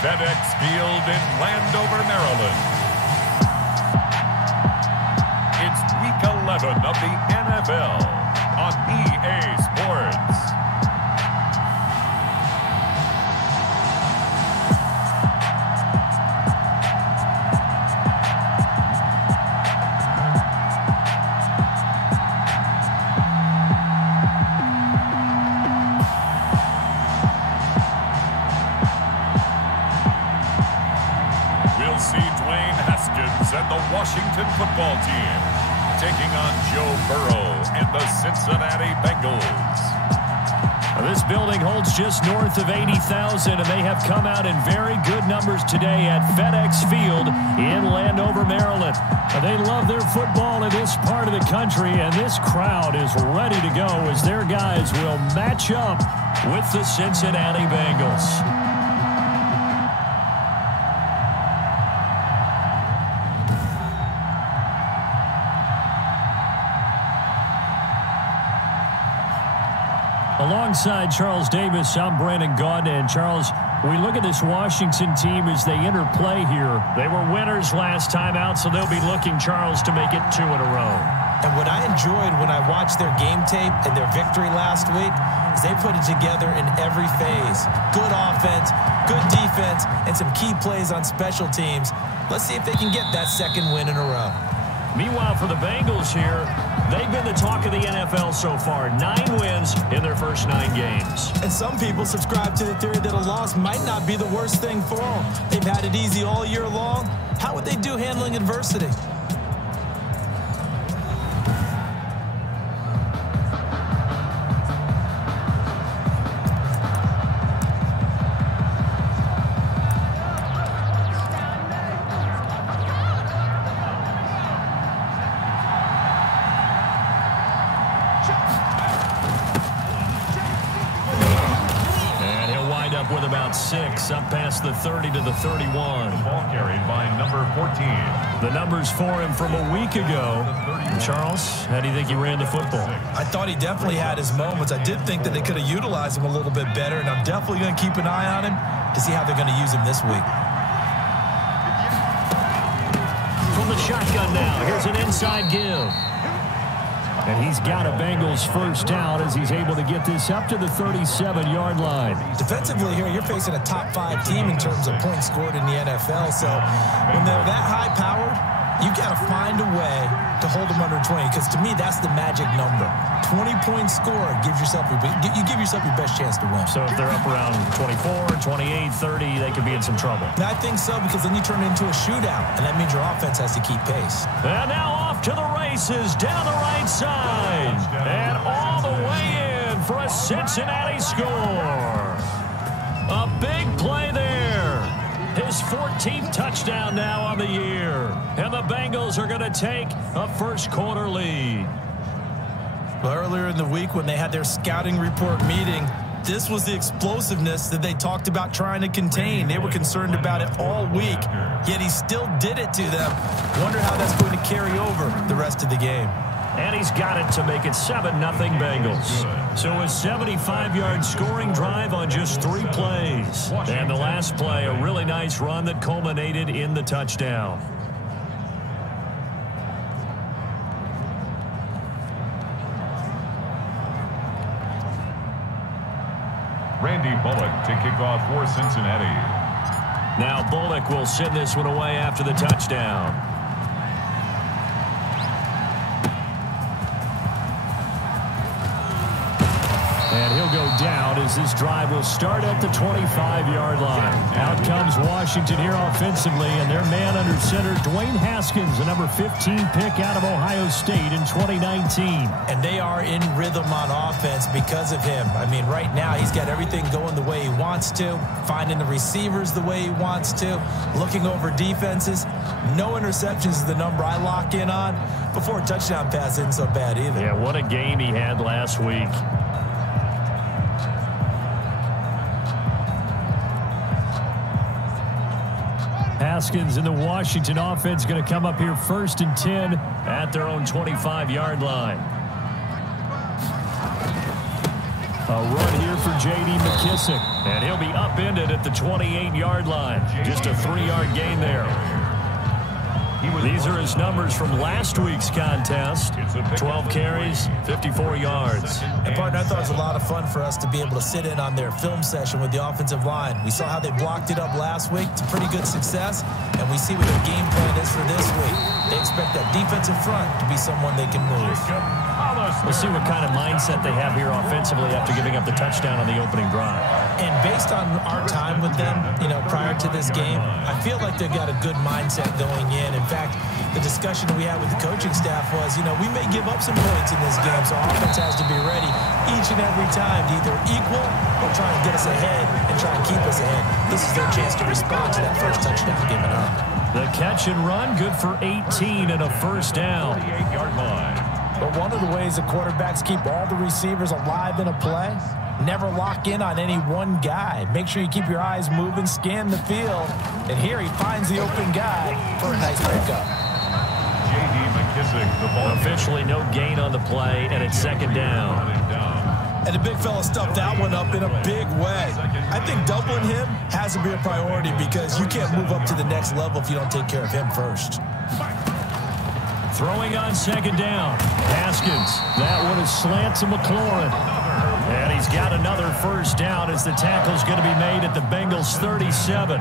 FedEx Field in Landover, Maryland. It's Week 11 of the NFL on EA Sports. And the Washington football team taking on Joe Burrow and the Cincinnati Bengals. This building holds just north of 80,000, and they have come out in very good numbers today at FedEx Field in Landover, Maryland. They love their football in this part of the country, and this crowd is ready to go as their guys will match up with the Cincinnati Bengals. Alongside Charles Davis, I'm Brandon Gaudin. And Charles, we look at this Washington team as they interplay here. They were winners last time out, so they'll be looking, Charles, to make it 2 in a row. And what I enjoyed when I watched their game tape and their victory last week is they put it together in every phase. Good offense, good defense, and some key plays on special teams. Let's see if they can get that second win in a row. Meanwhile, for the Bengals here, they've been the talk of the NFL so far. 9 wins in their first 9 games. And some people subscribe to the theory that a loss might not be the worst thing for them. They've had it easy all year long. How would they do handling adversity? With about 6, up past the 30 to the 31. Ball carried by number 14. The numbers for him from a week ago. Charles, how do you think he ran the football? I thought he definitely had his moments. I did think that they could have utilized him a little bit better, and I'm definitely going to keep an eye on him to see how they're going to use him this week. From the shotgun now, here's an inside give. And he's got a Bengals first down as he's able to get this up to the 37-yard line. Defensively here, you're facing a top 5 team in terms of points scored in the NFL. So when they're that high-powered, you've got to find a way to hold them under 20, because to me, that's the magic number. 20-point score gives yourself you give yourself your best chance to win. So if they're up around 24, 28, 30, they could be in some trouble. I think so, because then you turn it into a shootout, and that means your offense has to keep pace. And now off to the races down the right side. And all the way in for a Cincinnati score. A big play there. His 14th touchdown now on the year. And the Bengals are going to take a first-quarter lead. Well, earlier in the week when they had their scouting report meeting, this was the explosiveness that they talked about trying to contain. They were concerned about it all week, yet he still did it to them. Wonder how that's going to carry over the rest of the game. And he's got it to make it 7-0 Bengals. So a 75-yard scoring drive on just 3 plays. And the last play, a really nice run that culminated in the touchdown. Randy Bullock to kick off for Cincinnati. Now Bullock will send this one away after the touchdown. And he'll go down as this drive will start at the 25-yard line. Out comes Washington here offensively, and their man under center, Dwayne Haskins, the number 15 pick out of Ohio State in 2019. And they are in rhythm on offense because of him. I mean, right now he's got everything going the way he wants to, finding the receivers the way he wants to, looking over defenses. No interceptions is the number I lock in on. Before a touchdown pass isn't so bad either. Yeah, what a game he had last week. Haskins and the Washington offense going to come up here 1st and 10 at their own 25-yard line. A run here for J.D. McKissick. And he'll be upended at the 28-yard line. Just a 3-yard gain there. These are his numbers from last week's contest. 12 carries, 54 yards. And, partner, I thought it was a lot of fun for us to be able to sit in on their film session with the offensive line. We saw how they blocked it up last week to pretty good success, and we see what their game plan is for this week. They expect that defensive front to be someone they can move. We'll see what kind of mindset they have here offensively after giving up the touchdown on the opening drive. And based on our time with them, prior to this game, I feel like they've got a good mindset going in. In fact, the discussion we had with the coaching staff was, we may give up some points in this game, so offense has to be ready each and every time to either equal or try and get us ahead and try and keep us ahead. This is their chance to respond to that first touchdown given up. The catch and run, good for 18 and a first down. 28-yard line. But one of the ways the quarterbacks keep all the receivers alive in a play, never lock in on any one guy. Make sure you keep your eyes moving, scan the field. And here he finds the open guy for a nice pickup. J.D. McKissick, the ball. Officially no gain on the play, and it's second down. And the big fella stuffed that one up in a big way. I think doubling him has to be a priority because you can't move up to the next level if you don't take care of him first. Throwing on second down. Haskins. That one is slant to McLaurin. And he's got another first down as the tackle's going to be made at the Bengals 37.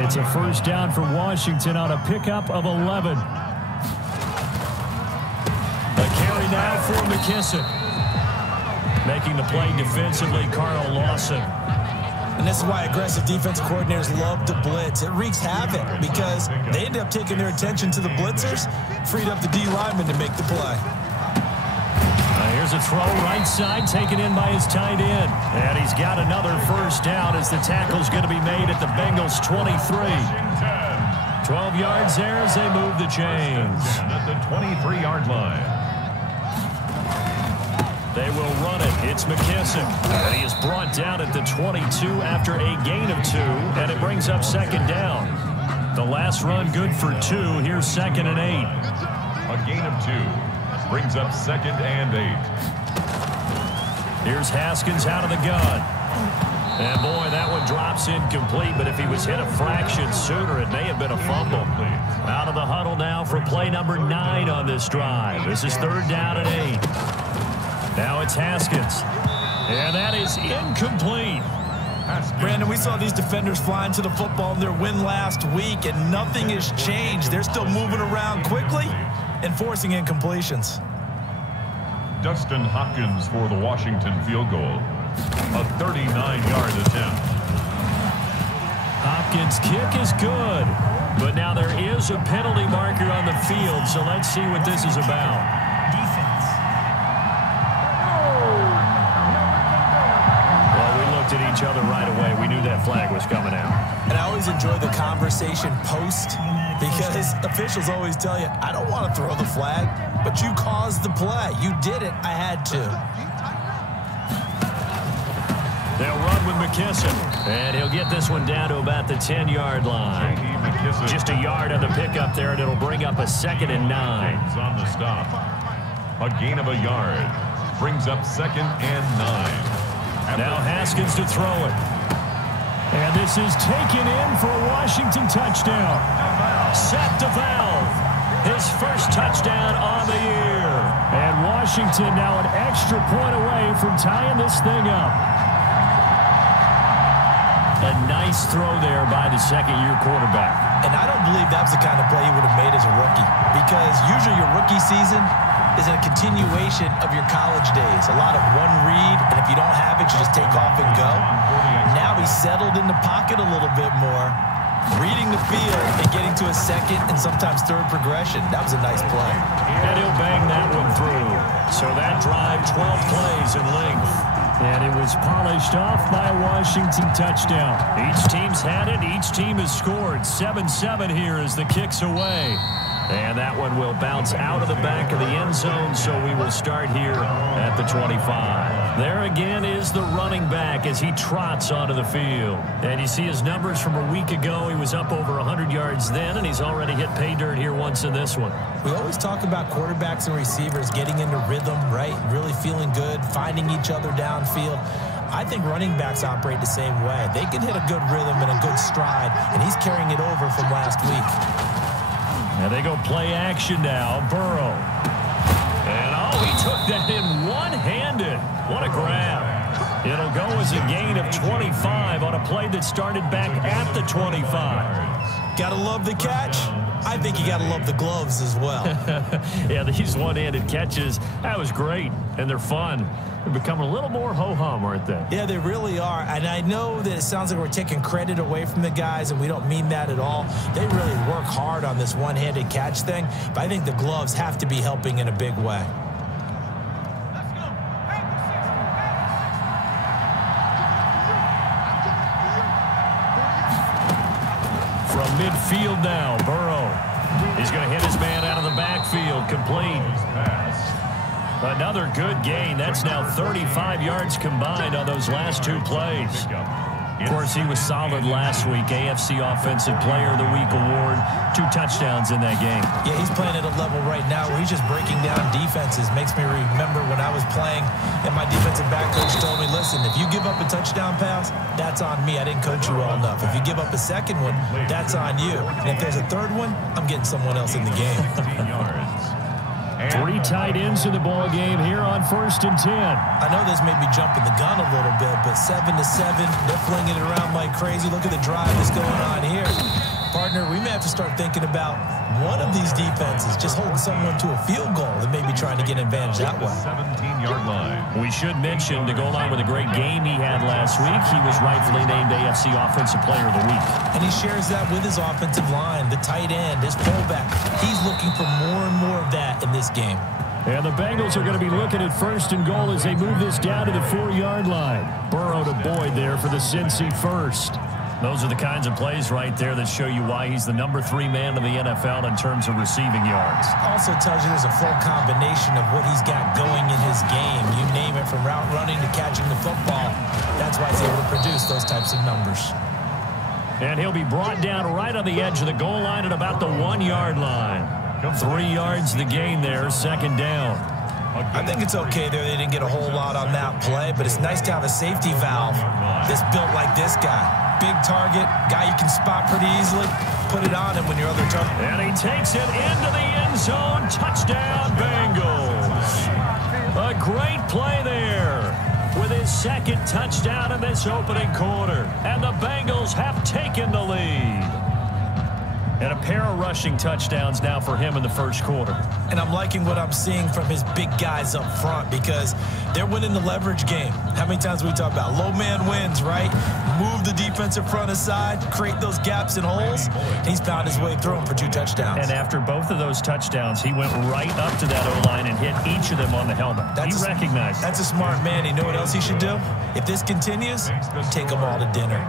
It's a first down for Washington on a pickup of 11. A carry now for McKissick. Making the play defensively, Carl Lawson. And this is why aggressive defense coordinators love to blitz. It wreaks havoc because they end up taking their attention to the blitzers, freed up the D lineman to make the play. Here's a throw right side, taken in by his tight end. And he's got another first down as the tackle's going to be made at the Bengals 23. 12 yards there as they move the chains. At the 23-yard line. They will run it. It's McKissick. And he is brought down at the 22 after a gain of 2. And it brings up second down. The last run good for 2. Here's second and 8. A gain of 2. Brings up second and 8. Here's Haskins out of the gun. And, boy, that one drops incomplete. But if he was hit a fraction sooner, it may have been a fumble. Out of the huddle now for play number 9 on this drive. This is third down and 8. Now it's Haskins. And that is incomplete. Brandon, we saw these defenders flying to the football in their win last week, and nothing has changed. They're still moving around quickly and forcing incompletions. Dustin Hopkins for the Washington field goal. A 39-yard attempt. Hopkins' kick is good. But now there is a penalty marker on the field, so let's see what this is about. At each other right away. We knew that flag was coming out. And I always enjoy the conversation post because officials always tell you, I don't want to throw the flag, but you caused the play. You did it. I had to. They'll run with McKissick. And he'll get this one down to about the 10-yard line. Just a yard on the pickup there, and it'll bring up a second and 9. On the stop. A gain of a yard. Brings up second and 9. Now Haskins to throw it. And this is taken in for a Washington touchdown. Set to Valve. His first touchdown on the year. And Washington now an extra point away from tying this thing up. A nice throw there by the second-year quarterback. And I don't believe that was the kind of play he would have made as a rookie. Because usually your rookie season is a continuation of your college days. A lot of one read, and if you don't have it, you just take off and go. Now he's settled in the pocket a little bit more, reading the field and getting to a second and sometimes third progression. That was a nice play. And he'll bang that one through. So that drive, 12 plays in length. And it was polished off by a Washington touchdown. Each team's had it. Each team has scored. 7-7 here as the kick's away. And that one will bounce out of the back of the end zone, so we will start here at the 25. There again is the running back as he trots onto the field. And you see his numbers from a week ago. He was up over 100 yards then, and he's already hit pay dirt here once in this one. We always talk about quarterbacks and receivers getting into rhythm, right? Really feeling good, finding each other downfield. I think running backs operate the same way. They can hit a good rhythm and a good stride, and he's carrying it over from last week. And they go play action now. Burrow. And, he took that in one-handed. What a grab. It'll go as a gain of 25 on a play that started back at the 25. Gotta love the catch. I think you gotta love the gloves as well. Yeah, these one-handed catches, that was great, and they're fun. They're becoming a little more ho-hum, aren't they? Yeah, they really are. And I know that it sounds like we're taking credit away from the guys, and we don't mean that at all. They really work hard on this one-handed catch thing, but I think the gloves have to be helping in a big way. From midfield now, Burrow. He's going to hit his man out of the backfield, complete. Another good gain. That's now 35 yards combined on those last two plays. Of course, he was solid last week. AFC Offensive Player of the Week award. 2 touchdowns in that game. Yeah, he's playing at a level right now where he's just breaking down defenses. Makes me remember when I was playing and my defensive back coach told me, listen, if you give up a touchdown pass, that's on me. I didn't coach you well enough. If you give up a second one, that's on you. And if there's a third one, I'm getting someone else in the game. 3 tight ends in the ball game here on 1st and 10. I know this may be jumping the gun a little bit, but 7-7, they're flinging it around like crazy. Look at the drive that's going on here. Partner, we may have to start thinking about one of these defenses just holding someone to a field goal and maybe trying to get an advantage that way. 17-yard line. We should mention, to go along with a great game he had last week, he was rightfully named AFC Offensive Player of the Week. And he shares that with his offensive line, the tight end, his fullback. He's looking for more and more of that in this game. And the Bengals are going to be looking at 1st and goal as they move this down to the 4-yard line. Burrow to Boyd there for the Cincy first. Those are the kinds of plays right there that show you why he's the number 3 man in the NFL in terms of receiving yards. Also tells you there's a full combination of what he's got going in his game. You name it, from route running to catching the football. That's why he's able to produce those types of numbers. And he'll be brought down right on the edge of the goal line at about the 1-yard line. 3 yards the gain there, 2nd down. I think it's okay there. They didn't get a whole lot on that play, but it's nice to have a safety valve that's built like this guy. Big target, guy you can spot pretty easily. Put it on him when your other target. And he takes it into the end zone. Touchdown, Bengals. A great play there with his 2nd touchdown in this opening quarter. And the Bengals have taken the lead. And a pair of rushing touchdowns now for him in the 1st quarter. And I'm liking what I'm seeing from his big guys up front because they're winning the leverage game. How many times we talk about low man wins, right? Move the defensive front aside, create those gaps and holes. He's found his way through them for 2 touchdowns. And after both of those touchdowns, he went right up to that O-line and hit each of them on the helmet. He recognized it. That's a smart man. You know what else he should do? If this continues, take them all to dinner.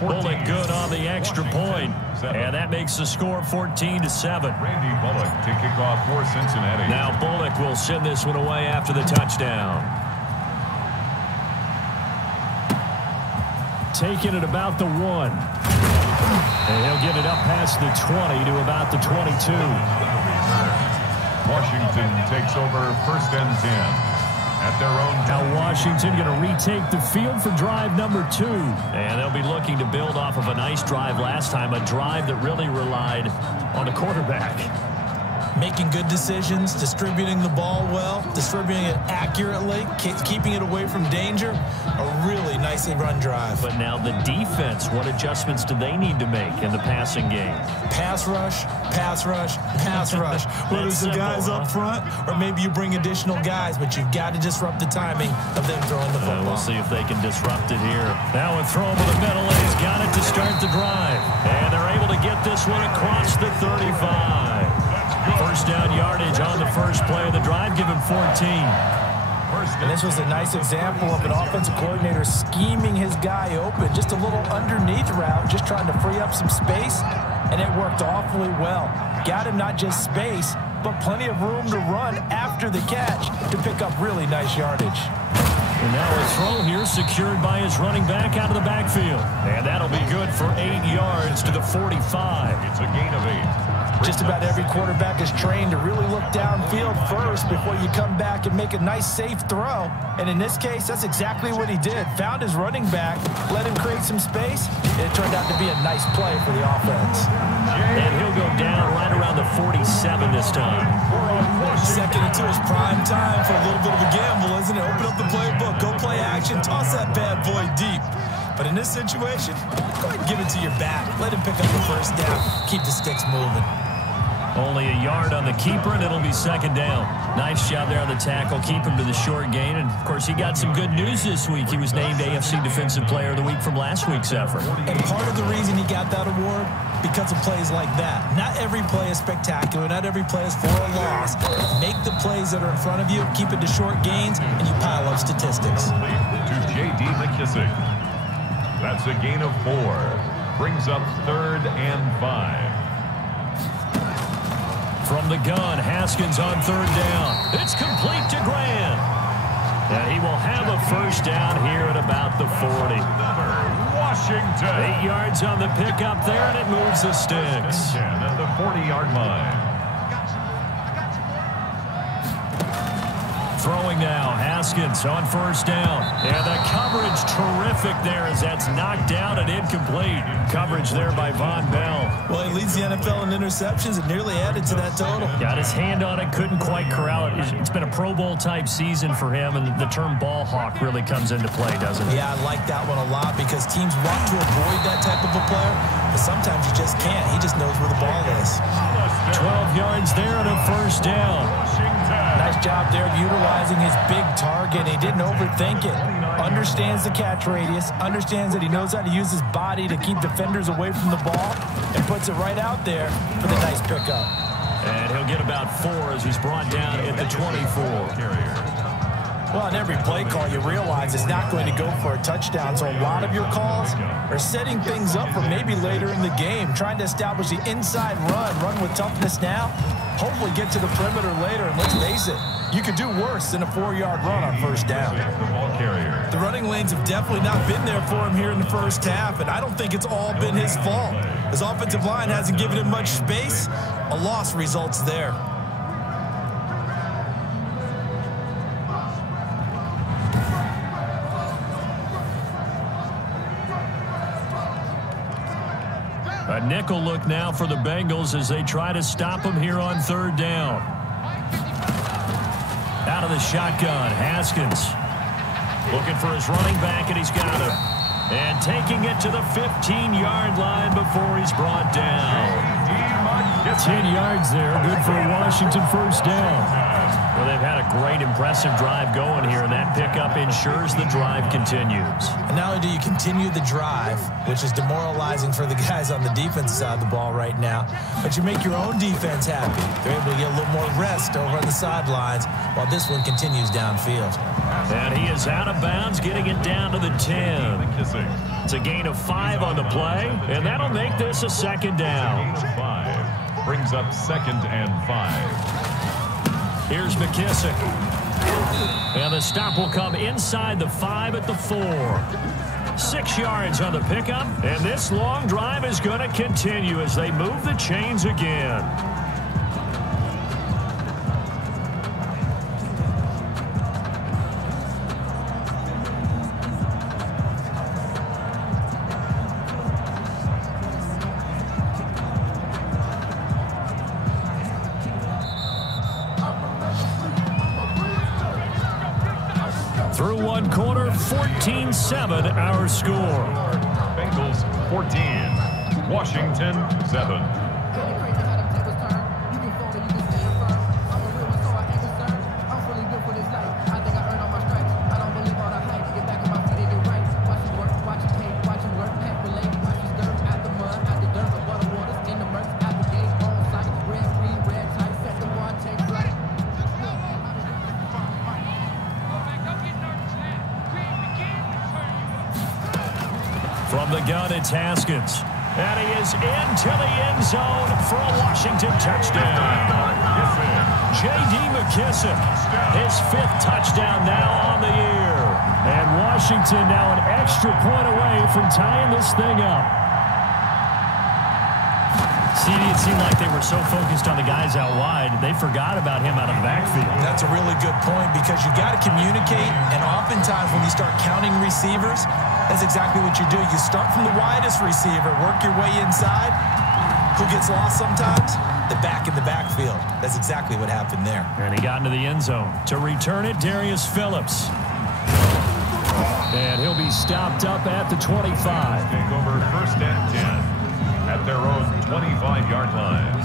Bullock good on the extra point. And that makes the score 14-7. Randy Bullock to kick off for Cincinnati. Now Bullock will send this one away after the touchdown. Taking it about the 1. And he'll get it up past the 20 to about the 22. Washington takes over 1st and 10. At their own. Now Washington going to retake the field for drive number 2. And they'll be looking to build off of a nice drive last time, a drive that really relied on the quarterback. Making good decisions, distributing the ball well, distributing it accurately, keeping it away from danger. A really nicely run drive. But now the defense, what adjustments do they need to make in the passing game? Pass rush, pass rush, pass rush. Whether it's the guys up front or maybe you bring additional guys, but you've got to disrupt the timing of them throwing the football. We'll see if they can disrupt it here. Now a throw over the middle, and he's got it to start the drive. And they're able to get this one across the 35. 1st down yardage on the 1st play of the drive, give him 14. And this was a nice example of an offensive coordinator scheming his guy open. Just a little underneath route, just trying to free up some space. and it worked awfully well. Got him not just space, but plenty of room to run after the catch to pick up really nice yardage. And now a throw here secured by his running back out of the backfield. And that'll be good for 8 yards to the 45. It's a gain of 8. Just about every quarterback is trained to really look downfield first before you come back and make a nice, safe throw. And in this case, that's exactly what he did. Found his running back, let him create some space, and it turned out to be a nice play for the offense. And he'll go down right around the 47 this time. Second into his prime time for a little bit of a gamble, isn't it? Open up the playbook, go play action, toss that bad boy deep. But in this situation, go ahead and give it to your back. Let him pick up the first down. Keep the sticks moving. Only a yard on the keeper, and it'll be second down. Nice job there on the tackle. Keep him to the short gain. And, of course, he got some good news this week. He was named AFC Defensive Player of the Week from last week's effort. And part of the reason he got that award, because of plays like that. Not every play is spectacular. Not every play is for a loss. Make the plays that are in front of you, keep it to short gains, and you pile up statistics. To J.D. McKissick. That's a gain of 4. Brings up 3rd and 5. From the gun, Haskins on 3rd down. It's complete to Grant. And he will have a first down here at about the 40. Washington. 8 yards on the pickup there, and it moves the sticks. At the 40-yard line. Throwing now, Haskins on 1st down. And the coverage terrific there as that's knocked down and incomplete. Coverage there by Von Bell. Well, he leads the NFL in interceptions and nearly added to that total. Got his hand on it, couldn't quite corral it. It's been a Pro Bowl type season for him, and the term ball hawk really comes into play, doesn't it? Yeah, I like that one a lot because teams want to avoid that type of a player, but sometimes you just can't. He just knows where the ball is. 12 yards there and a first down. Nice job there of utilizing his big target. He didn't overthink it. Understands the catch radius. Understands that he knows how to use his body to keep defenders away from the ball and puts it right out there for the nice pickup. And he'll get about 4 as he's brought down at the 24. Well, on every play call, you realize it's not going to go for a touchdown. So a lot of your calls are setting things up for maybe later in the game, trying to establish the inside run with toughness now, hopefully get to the perimeter later. And let's face it, you could do worse than a 4-yard run on first down. The running lanes have definitely not been there for him here in the first half, and I don't think it's all been his fault. His offensive line hasn't given him much space. A loss results there. A nickel look now for the Bengals as they try to stop him here on 3rd down. Out of the shotgun, Haskins looking for his running back, and he's got him. And taking it to the 15-yard line before he's brought down. 10 yards there, good for a Washington first down. Well, they've had a great, impressive drive going here, and that pickup ensures the drive continues. And not only do you continue the drive, which is demoralizing for the guys on the defense side of the ball right now, but you make your own defense happy. They're able to get a little more rest over on the sidelines while this one continues downfield. And he is out of bounds, getting it down to the 10. It's a gain of 5 on the play, and that'll make this a second down. Gain of 5 brings up 2nd and 5. Here's McKissick. And the stop will come inside the 5 at the 4. 6 yards on the pickup, and this long drive is going to continue as they move the chains again. Through one quarter, 14-7 our score. Bengals 14, Washington 7. From the gun, it's Haskins. And he is into the end zone for a Washington touchdown. J.D. McKissick, his 5th touchdown now on the year. And Washington now an extra point away from tying this thing up. CD, it seemed like they were so focused on the guys out wide, they forgot about him out of the backfield. That's a really good point because you got to communicate, and oftentimes when you start counting receivers, that's exactly what you do. You start from the widest receiver, work your way inside. Who gets lost sometimes? The back in the backfield. That's exactly what happened there. And he got into the end zone. To return it, Darius Phillips. And he'll be stopped up at the 25. Take over 1st and 10. At their own 25-yard line.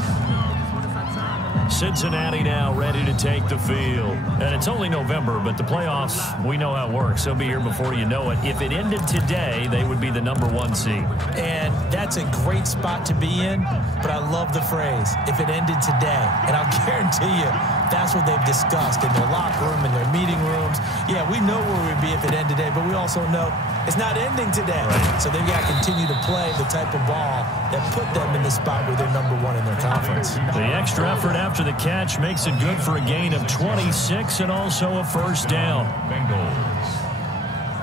Cincinnati now ready to take the field. And it's only November, but the playoffs, we know how it works. They'll be here before you know it. If it ended today, they would be the #1 seed. And that's a great spot to be in, but I love the phrase, if it ended today. And I'll guarantee you, that's what they've discussed in their locker room, in their meeting rooms. Yeah, we know where we'd be if it ended today, but we also know it's not ending today. Right. So they've got to continue to play the type of ball that put them in the spot where they're #1 in their conference. The extra effort after the catch makes it good for a gain of 26 and also a 1st down.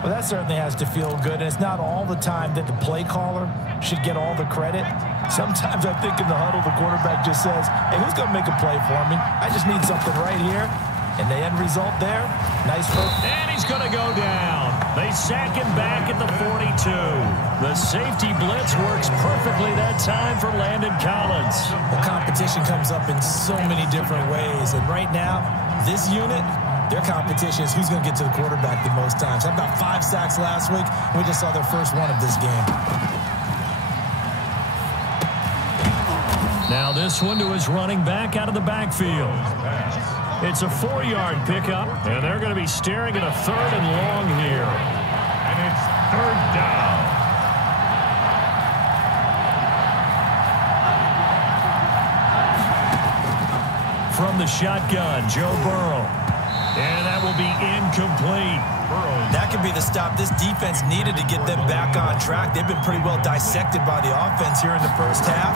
Well, that certainly has to feel good, and it's not all the time that the play caller should get all the credit. Sometimes I think in the huddle, the quarterback just says, hey, who's going to make a play for me? I just need something right here. And the end result there, nice first. And he's going to go down. They sack him back at the 42. The safety blitz works perfectly that time for Landon Collins. The competition comes up in so many different ways. And right now, this unit, their competition is who's going to get to the quarterback the most times. How about 5 sacks last week? We just saw their first one of this game. Now this one to his running back out of the backfield. It's a 4-yard pickup, and they're going to be staring at a 3rd and long here. And it's 3rd down. From the shotgun, Joe Burrow. And that will be incomplete. That could be the stop this defense needed to get them back on track. They've been pretty well dissected by the offense here in the first half.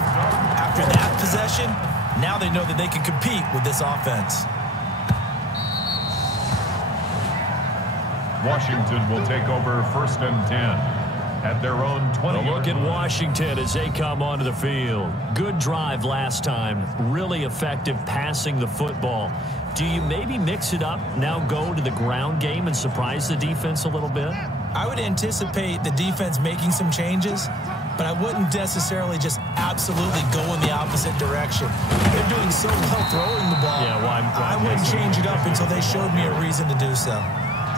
After that possession, now they know that they can compete with this offense. Washington will take over 1st and 10 at their own 20. A look at Washington as they come onto the field. Good drive last time. Really effective passing the football. Do you maybe mix it up, now go to the ground game and surprise the defense a little bit? I would anticipate the defense making some changes, but I wouldn't necessarily just absolutely go in the opposite direction. They're doing so well throwing the ball. Yeah, well, I wouldn't change it up until they showed me a reason to do so.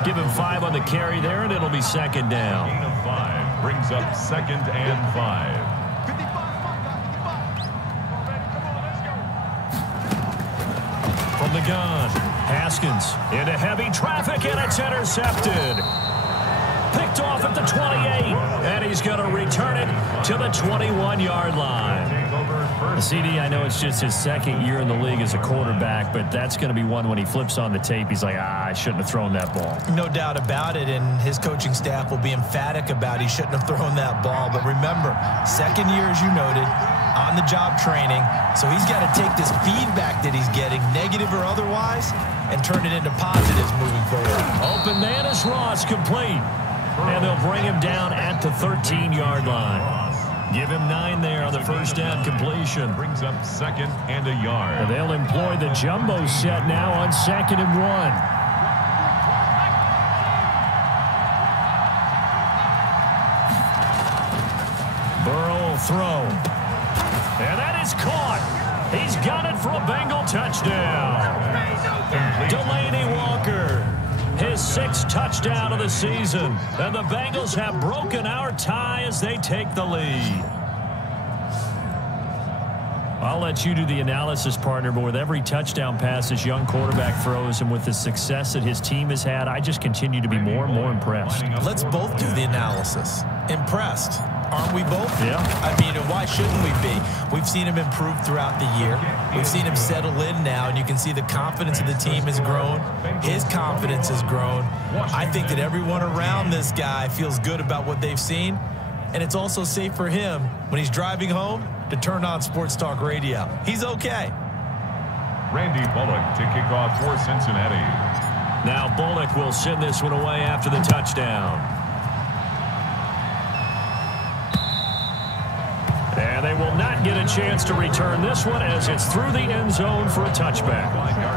Give him 5 on the carry there, and it'll be 2nd down. Gain of 5 brings up 2nd and 5. From the gun, Haskins into heavy traffic, and it's intercepted. Picked off at the 28, and he's going to return it to the 21-yard line. CD, I know it's just his 2nd year in the league as a quarterback, but that's going to be one when he flips on the tape, he's like, I shouldn't have thrown that ball. No doubt about it, and his coaching staff will be emphatic about he shouldn't have thrown that ball. But remember, 2nd year, as you noted, on-the-job training, so he's got to take this feedback that he's getting, negative or otherwise, and turn it into positives moving forward. Open man is Ross, complete. And they'll bring him down at the 13-yard line. Give him 9 there on the 1st down completion. Brings up 2nd and a yard. And they'll employ the jumbo set now on 2nd and 1. Burrow will throw. And that is caught. He's got it for a Bengal touchdown. Delaney Walker, his 6th touchdown of the season. And the Bengals have broken our tie as they take the lead. I'll let you do the analysis, partner, but with every touchdown pass this young quarterback throws and with the success that his team has had, I just continue to be more and more impressed. Let's both do the analysis. Impressed. Aren't we both? Yeah. I mean, why shouldn't we be? We've seen him improve throughout the year. We've seen him settle in now, and you can see the confidence of the team has grown. His confidence has grown. I think that everyone around this guy feels good about what they've seen. and it's also safe for him when he's driving home to turn on Sports Talk Radio. He's okay. Randy Bullock to kick off for Cincinnati. Now Bullock will send this one away after the touchdown. And they will not get a chance to return this one as it's through the end zone for a touchback.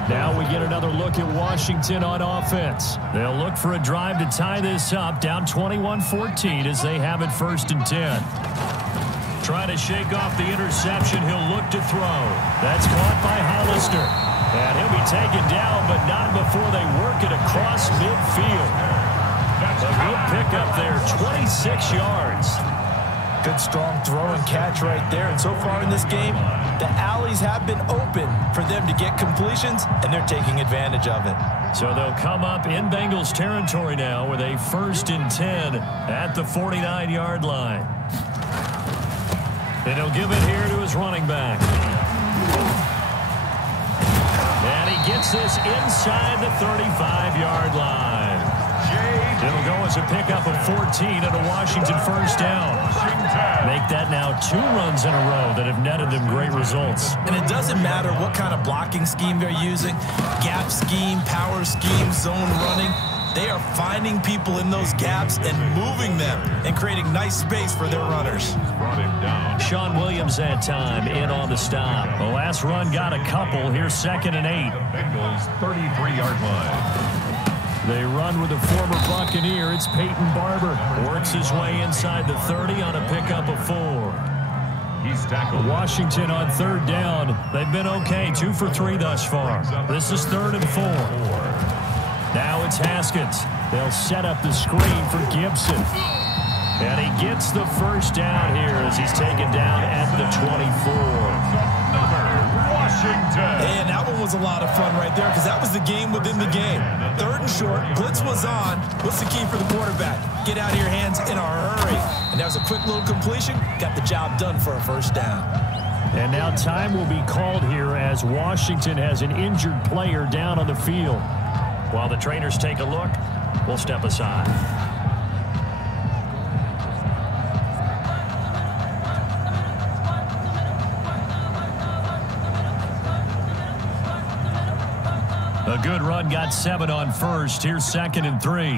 Now we get another look at Washington on offense. They'll look for a drive to tie this up, down 21-14 as they have it 1st and 10. Trying to shake off the interception. He'll look to throw. That's caught by Hollister. And he'll be taken down, but not before they work it across midfield. A good pickup there, 26 yards. Good strong throw and catch right there. And so far in this game, the alleys have been open for them to get completions, and they're taking advantage of it. So they'll come up in Bengals territory now with a 1st and 10 at the 49-yard line. And he'll give it here to his running back. And he gets this inside the 35-yard line. It'll go as a pickup of 14 and a Washington 1st down. Make that now 2 runs in a row that have netted them great results. And it doesn't matter what kind of blocking scheme they're using, gap scheme, power scheme, zone running. They are finding people in those gaps and moving them and creating nice space for their runners. Sean Williams that time in on the stop. The last run got a couple. Here's 2nd and 8. Bengals 33-yard line. They run with a former Buccaneer. It's Peyton Barber. Works his way inside the 30 on a pickup of 4. He's tackled. Washington on 3rd down. They've been okay. 2 for 3 thus far. This is 3rd and 4. Now it's Haskins. They'll set up the screen for Gibson. And he gets the 1st down here as he's taken down at the 24. And that one was a lot of fun right there because that was the game within the game. 3rd and short. Blitz was on. What's the key for the quarterback? Get out of your hands in a hurry. And that was a quick little completion. Got the job done for a 1st down. And now time will be called here as Washington has an injured player down on the field. While the trainers take a look, we'll step aside. A good run, got 7 on 1st. Here's 2nd and 3.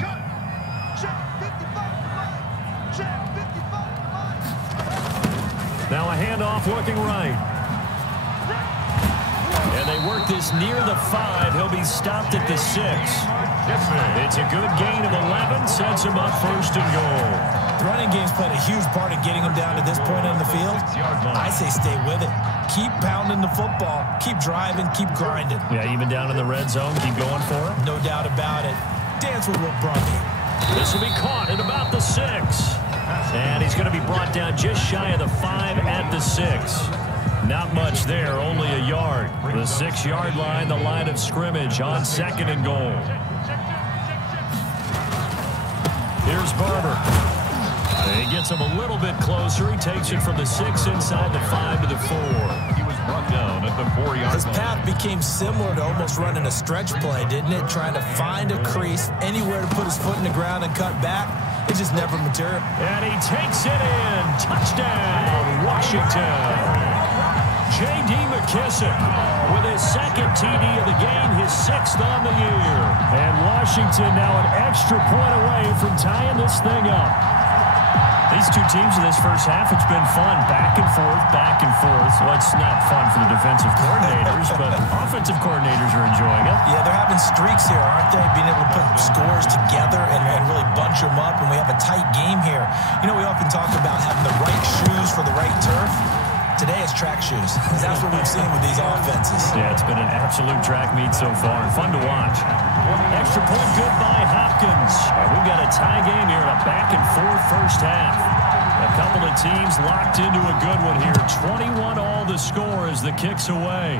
Now a handoff looking right. And they work this near the 5. He'll be stopped at the 6. It's a good gain of 11. Sets him up 1st and goal. The running game's played a huge part in getting him down to this point on the field. I say stay with it. Keep pounding the football. Keep driving. Keep grinding. Yeah, even down in the red zone, keep going for it. No doubt about it. Dance with what brought you. This will be caught at about the 6. And he's going to be brought down just shy of the 5 at the 6. Not much there, only a yard. The 6-yard line, the line of scrimmage on 2nd and goal. Here's Barber. He gets him a little bit closer. He takes it from the 6 inside the 5 to the 4. He was brought down at the 4-yard line. His path became similar to almost running a stretch play, didn't it? Trying to find a crease, anywhere to put his foot in the ground and cut back. It just never material. And he takes it in. Touchdown, Washington. J.D. McKissick with his 2nd TD of the game, his 6th on the year. And Washington now an extra point away from tying this thing up. These two teams in this first half, it's been fun. Back and forth, back and forth. Well, it's not fun for the defensive coordinators, but offensive coordinators are enjoying it. Yeah, they're having streaks here, aren't they? Being able to put scores together and really bunch them up, and we have a tight game here. You know, we often talk about having the right shoes for the right turf. Today it's track shoes. That's what we've seen with these offenses. Yeah, it's been an absolute track meet so far. Fun to watch. Extra point good by Hopkins. We've got a tie game here in a back-and-forth first half. A couple of teams locked into a good one here. 21 all the score as the kick's away.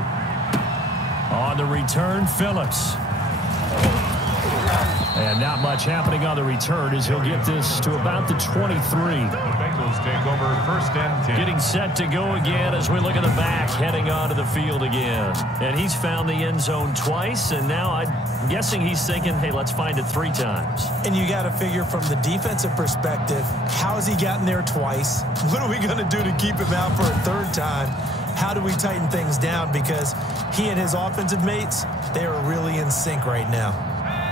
On the return, Phillips. And not much happening on the return as he'll get this to about the 23. The Bengals take over 1st and 10. Getting set to go again as we look at the back, heading onto the field again. And he's found the end zone twice, and now I'm guessing he's thinking, hey, let's find it 3 times. And you got to figure from the defensive perspective, how has he gotten there twice? What are we going to do to keep him out for a 3rd time? How do we tighten things down? Because he and his offensive mates, they are really in sync right now.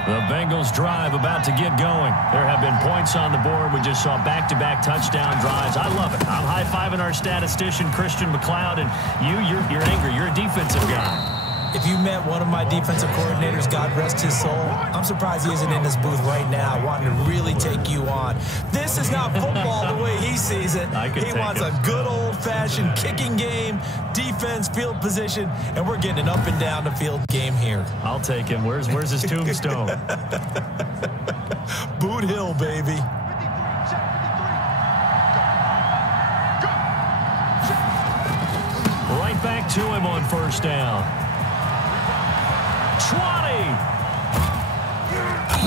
The Bengals drive about to get going. There have been points on the board. We just saw back-to-back touchdown drives. I love it. I'm high-fiving our statistician, Christian McLeod, and you're angry. You're a defensive guy. If you met one of my defensive coordinators, God rest his soul, I'm surprised he isn't in this booth right now wanting to really take you on. This is not football the way he sees it. He wants a good old-fashioned kicking game, defense, field position, and we're getting an up and down the field game here. I'll take him. Where's his tombstone? Boot Hill, baby. Right back to him on 1st down. 20.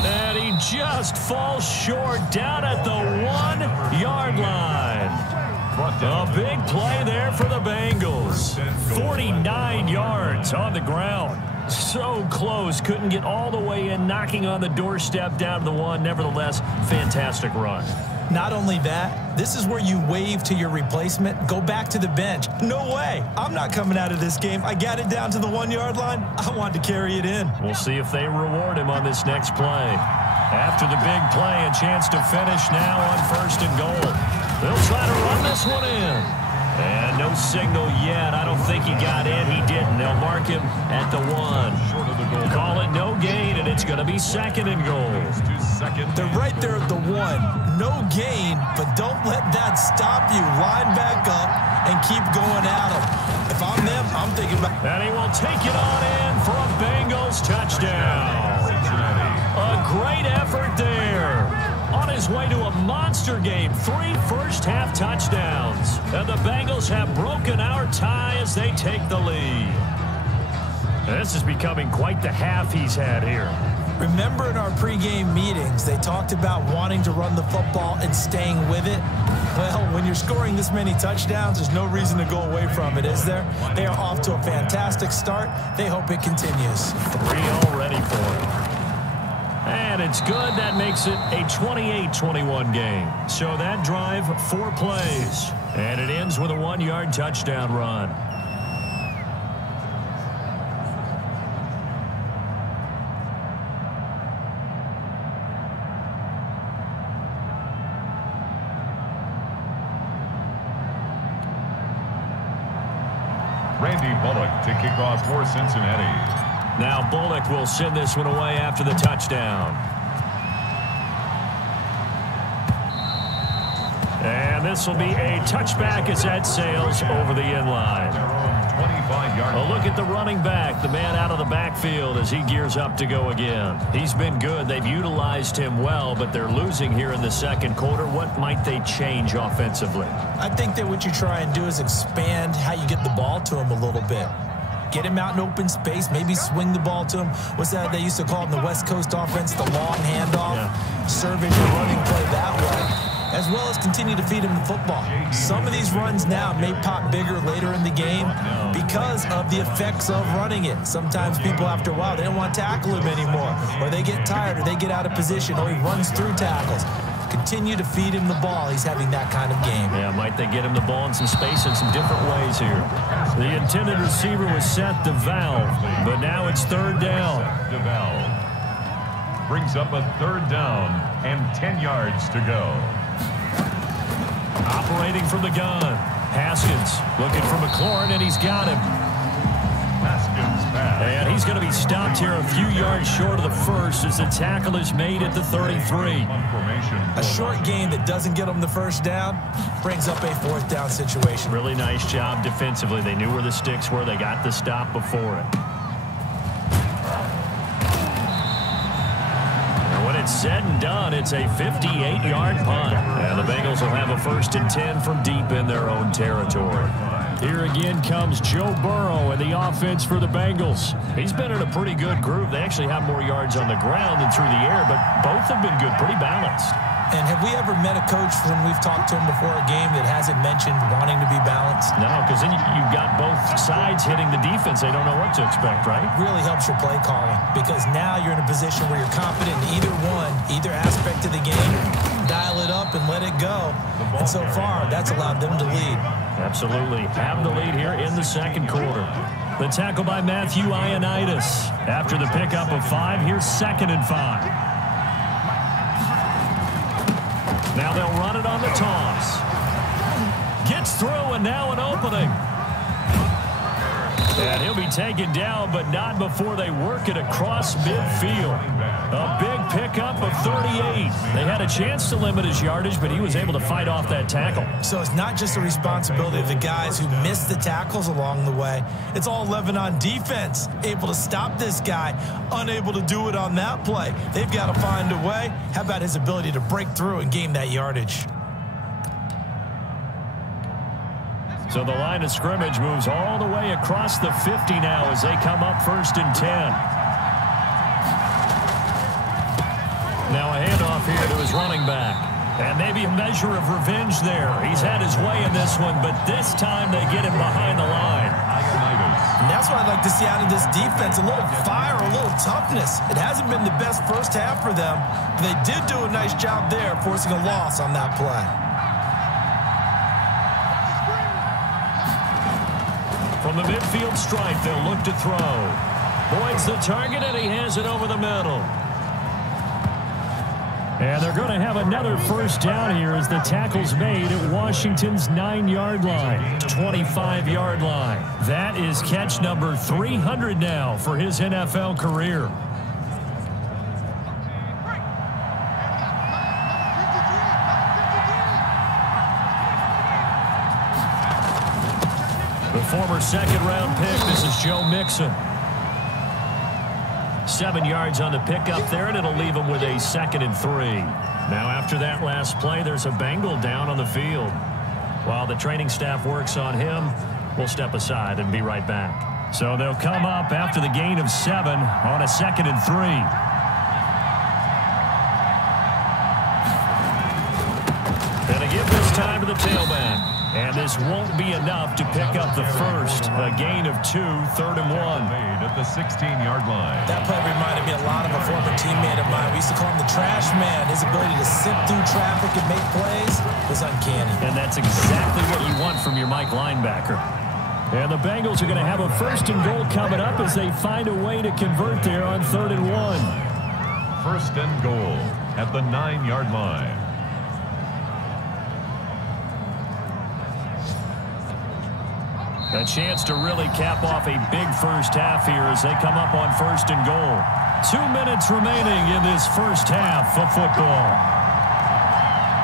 And he just falls short down at the 1-yard line. A big play there for the Bengals. 49 yards on the ground. So close. Couldn't get all the way in, knocking on the doorstep down to the 1. Nevertheless, fantastic run. Not only that, this is where you wave to your replacement, go back to the bench. No way. I'm not coming out of this game. I got it down to the 1-yard line. I wanted to carry it in. We'll see if they reward him on this next play. After the big play, a chance to finish now on 1st and goal. They'll try to run this one in. And no signal yet. I don't think he got in. He didn't. They'll mark him at the 1. Call it no gain, and it's going to be 2nd and goal. They're right there at the 1. No gain, but don't let that stop you. Line back up and keep going at them. If I'm them, I'm thinking about... And he will take it on in for a Bengals touchdown. A great effort there. On his way to a monster game, 3 first-half touchdowns. And the Bengals have broken our tie as they take the lead. This is becoming quite the half he's had here. Remember in our pregame meetings, they talked about wanting to run the football and staying with it? Well, when you're scoring this many touchdowns, there's no reason to go away from it, is there? They are off to a fantastic start. They hope it continues. 3 already for him. And it's good. That makes it a 28-21 game. So that drive, 4 plays. And it ends with a 1-yard touchdown run. Randy Bullock to kick off for Cincinnati. Now Bullock will send this one away after the touchdown. And this will be a touchback as that sails over the end line. A look at the running back, the man out of the backfield as he gears up to go again. He's been good. They've utilized him well, but they're losing here in the 2nd quarter. What might they change offensively? I think that what you try and do is expand how you get the ball to him a little bit. Get him out in open space, maybe swing the ball to him. What's that they used to call it in the West Coast offense, the long handoff? Yeah. Serve as your running play that way, as well as continue to feed him the football. Some of these runs now may pop bigger later in the game because of the effects of running it. Sometimes people, after a while, they don't want to tackle him anymore, or they get tired, or they get out of position, or he runs through tackles. Continue to feed him the ball. He's having that kind of game. Yeah, might they get him the ball in some space in some different ways here. The intended receiver was set to Valve, but now it's 3rd down. Brings up a 3rd down and 10 yards to go. Operating from the gun. Haskins looking for McLaurin, and he's got him. And he's going to be stopped here a few yards short of the 1st as the tackle is made at the 33. A short gain that doesn't get them the 1st down brings up a 4th down situation. Really nice job defensively. They knew where the sticks were. They got the stop before it. And when it's said and done, it's a 58-yard punt. And the Bengals will have a 1st and 10 from deep in their own territory. Here again comes Joe Burrow and the offense for the Bengals. He's been in a pretty good group. They actually have more yards on the ground than through the air, but both have been good, pretty balanced. And have we ever met a coach when we've talked to him before a game that hasn't mentioned wanting to be balanced? No, because then you've got both sides hitting the defense. They don't know what to expect, right? Really helps your play calling, because now you're in a position where you're confident in either one, either aspect of the game. Dial it up and let it go. And so far, that's allowed them to lead. Absolutely. Have the lead here in the second quarter. The tackle by Matthew Ioannidis. After the pickup of 5, here's 2nd and 5. Now they'll run it on the toss. Gets through, and now an opening. And he'll be taken down, but not before they work it across midfield. A big pickup of 38. They had a chance to limit his yardage, but he was able to fight off that tackle. So it's not just the responsibility of the guys who missed the tackles along the way. It's all 11 on defense, able to stop this guy, unable to do it on that play. They've got to find a way. How about his ability to break through and gain that yardage? So the line of scrimmage moves all the way across the 50 now as they come up 1st and 10. Now a handoff here to his running back. And maybe a measure of revenge there. He's had his way in this one, but this time they get him behind the line. And that's what I'd like to see out of this defense. A little fire, a little toughness. It hasn't been the best first half for them, but they did do a nice job there, forcing a loss on that play. From the midfield stripe, they'll look to throw. Boyd's the target, and he has it over the middle. And they're going to have another first down here as the tackle's made at Washington's 9-yard line, 25-yard line. That is catch number 300 now for his NFL career. The former second-round pick, this is Joe Mixon. 7 yards on the pickup there, and it'll leave him with a 2nd and 3. Now, after that last play, there's a Bengal down on the field. While the training staff works on him, we'll step aside and be right back. So they'll come up after the gain of 7 on a 2nd and 3. Gonna give this time to the tailback. And this won't be enough to pick up the first. A gain of 2, 3rd and 1. Made at the 16-yard line. That play reminded me a lot of a former teammate of mine. We used to call him the trash man. His ability to sift through traffic and make plays was uncanny. And that's exactly what you want from your Mike linebacker. And the Bengals are going to have a 1st and goal coming up as they find a way to convert there on 3rd and 1. 1st and goal at the 9-yard line. A chance to really cap off a big first half here as they come up on 1st and goal. 2 minutes remaining in this first half of football.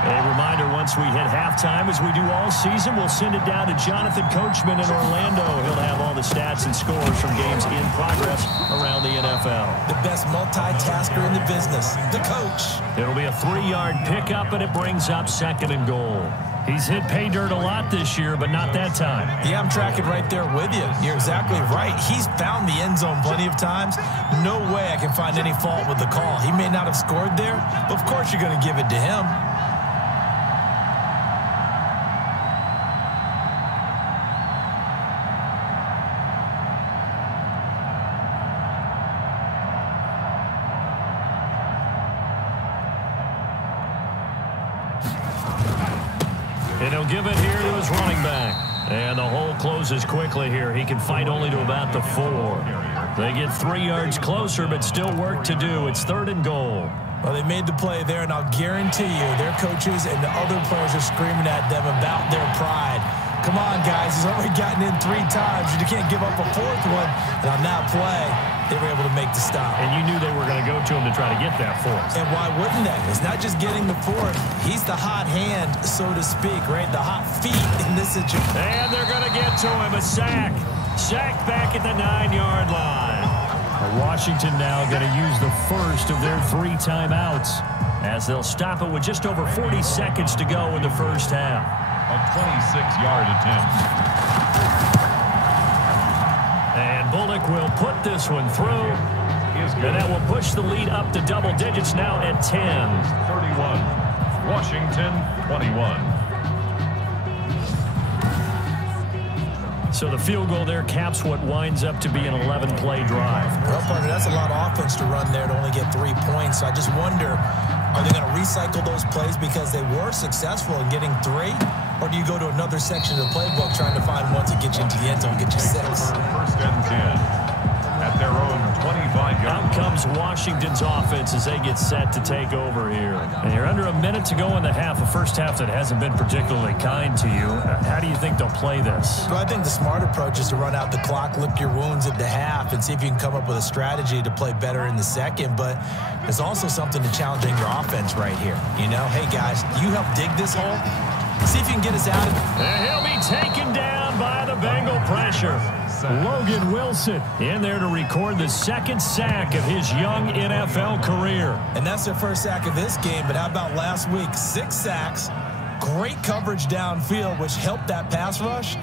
A reminder, once we hit halftime, as we do all season, we'll send it down to Jonathan Coachman in Orlando. He'll have all the stats and scores from games in progress around the NFL. The best multitasker in the business, the coach. It'll be a 3-yard pickup, and it brings up 2nd and goal. He's hit pay dirt a lot this year, but not that time. Yeah, I'm tracking right there with you. You're exactly right. He's found the end zone plenty of times. No way I can find any fault with the call. He may not have scored there, but of course you're going to give it to him. And he'll give it here to his running back. And the hole closes quickly here. He can fight only to about the 4. They get 3 yards closer, but still work to do. It's 3rd and goal. Well, they made the play there, and I'll guarantee you their coaches and the other players are screaming at them about their pride. Come on, guys. He's already gotten in 3 times. You can't give up a 4th one. And on that play, they were able to make the stop. And you knew they were going to go to him to try to get that 4th. And why wouldn't they? It's not just getting the 4th. He's the hot hand, so to speak, right? The hot feet in this situation. And they're going to get to him. A sack. Sack back at the 9-yard line. Washington now going to use the first of their 3 timeouts as they'll stop it with just over 40 seconds to go in the first half. A 26-yard attempt. And Bullock will put this one through. And that will push the lead up to double digits now at 10. 31. Washington, 21. So the field goal there caps what winds up to be an 11-play drive. Well, partner, that's a lot of offense to run there to only get 3 points. So I just wonder, are they going to recycle those plays because they were successful in getting 3? Or do you go to another section of the playbook trying to find one to get you into the end zone, get you 6? First and 10. At their own 25-yard. Out comes Washington's offense as they get set to take over here. And you're under a minute to go in the half, a first half that hasn't been particularly kind to you. How do you think they'll play this? Well, I think the smart approach is to run out the clock, lick your wounds at the half, and see if you can come up with a strategy to play better in the second. But there's also something to challenging your offense right here. You know, hey, guys, you help dig this hole. See if you can get us out of it. And he'll be taken down by the Bengal pressure. Logan Wilson in there to record the second sack of his young NFL career. And that's their first sack of this game, but how about last week? 6 sacks, great coverage downfield, which helped that pass rush.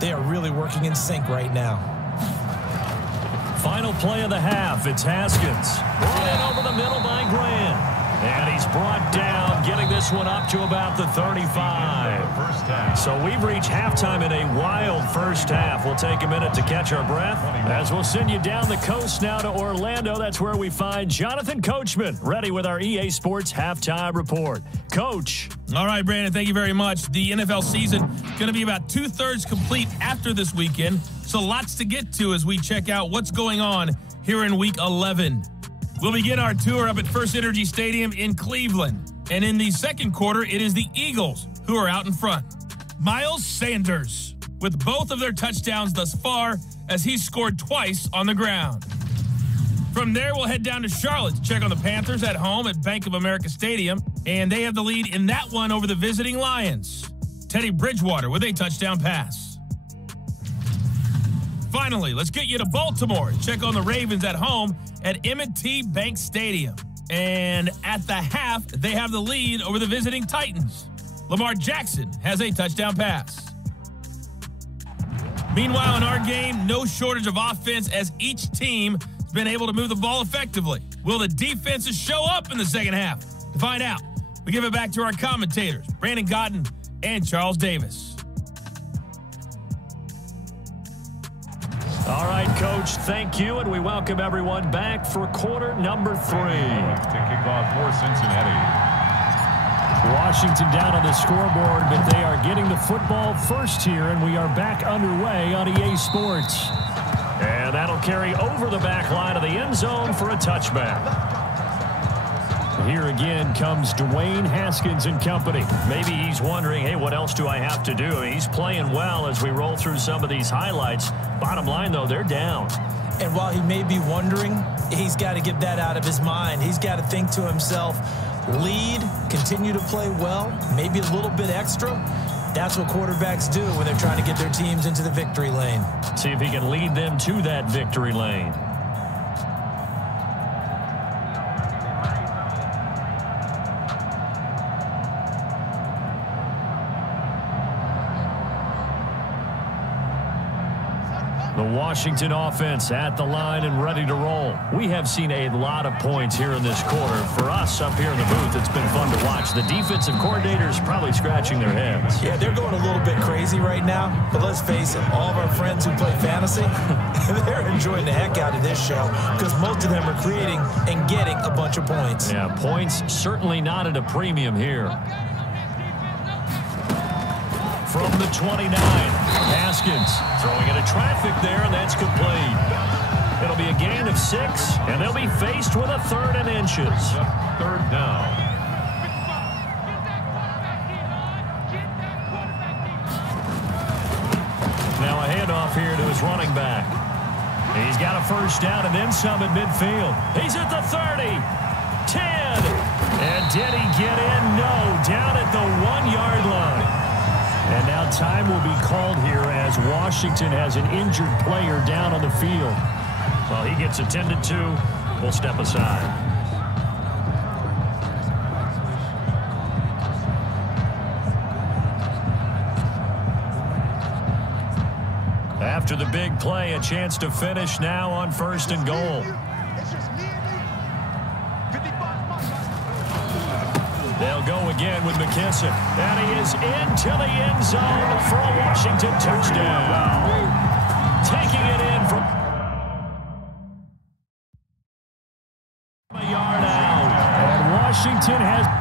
They are really working in sync right now. Final play of the half, it's Haskins. Brought in over the middle by Grant. And he's brought down, getting this one up to about the 35. So we've reached halftime in a wild first half. We'll take a minute to catch our breath as we'll send you down the coast now to Orlando. That's where we find Jonathan Coachman, ready with our EA Sports Halftime Report. Coach. All right, Brandon, thank you very much. The NFL season going to be about 2/3 complete after this weekend, so lots to get to as we check out what's going on here in Week 11. We'll begin our tour up at First Energy Stadium in Cleveland. And in the second quarter, it is the Eagles who are out in front. Miles Sanders with both of their touchdowns thus far as he scored twice on the ground. From there, we'll head down to Charlotte to check on the Panthers at home at Bank of America Stadium. And they have the lead in that one over the visiting Lions. Teddy Bridgewater with a touchdown pass. Finally, let's get you to Baltimore and check on the Ravens at home at M&T Bank Stadium. And at the half, they have the lead over the visiting Titans. Lamar Jackson has a touchdown pass. Meanwhile, in our game, no shortage of offense as each team has been able to move the ball effectively. Will the defenses show up in the second half? To find out, we give it back to our commentators, Brandon Cotton and Charles Davis. All right, Coach, thank you, and we welcome everyone back for quarter number 3. To kick off for Cincinnati. Washington down on the scoreboard, but they are getting the football first here, and we are back underway on EA Sports. And that'll carry over the back line of the end zone for a touchback. Here again comes Dwayne Haskins and company. Maybe he's wondering, hey, what else do I have to do? He's playing well as we roll through some of these highlights. Bottom line, though, they're down. And while he may be wondering, he's got to get that out of his mind. He's got to think to himself, lead, continue to play well, maybe a little bit extra. That's what quarterbacks do when they're trying to get their teams into the victory lane. See if he can lead them to that victory lane. The Washington offense at the line and ready to roll. We have seen a lot of points here in this quarter. For us up here in the booth, it's been fun to watch. The defensive coordinators probably scratching their heads. Yeah, they're going a little bit crazy right now. But let's face it, all of our friends who play fantasy, they're enjoying the heck out of this show because most of them are creating and getting a bunch of points. Yeah, points certainly not at a premium here. From the 29, Haskins throwing into traffic there, and that's complete. It'll be a gain of 6, and they'll be faced with a 3rd and inches. Third down. Now a handoff here to his running back. He's got a first down and then some at midfield. He's at the 30, 10, and did he get in? No, down at the 1-yard line. And now time will be called here as Washington has an injured player down on the field. Well, he gets attended to. We'll step aside. After the big play, a chance to finish now on 1st and goal. They'll go again with McKissick. And he is into the end zone for a Washington touchdown. Taking it in from a yard out. And Washington has...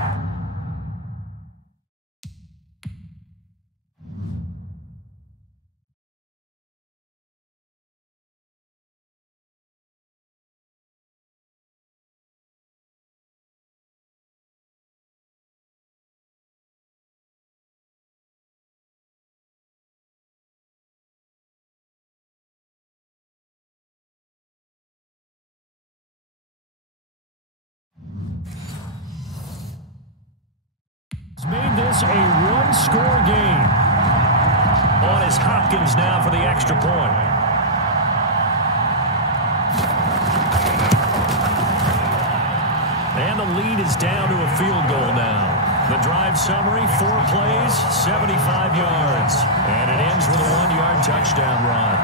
made this a one-score game. On is Hopkins now for the extra point. And the lead is down to a field goal now. The drive summary, 4 plays, 75 yards. And it ends with a 1-yard touchdown run.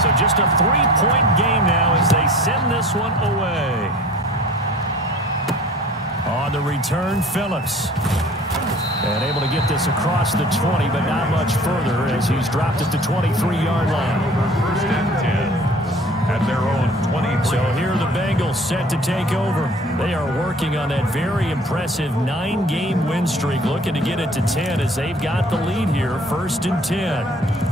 So just a 3-point game now as they send this one away. On the return, Phillips. And able to get this across the 20, but not much further as he's dropped at the 23-yard line. First and 10 at their own 23. So here are the Bengals set to take over. They are working on that very impressive 9-game win streak, looking to get it to 10 as they've got the lead here, 1st and 10.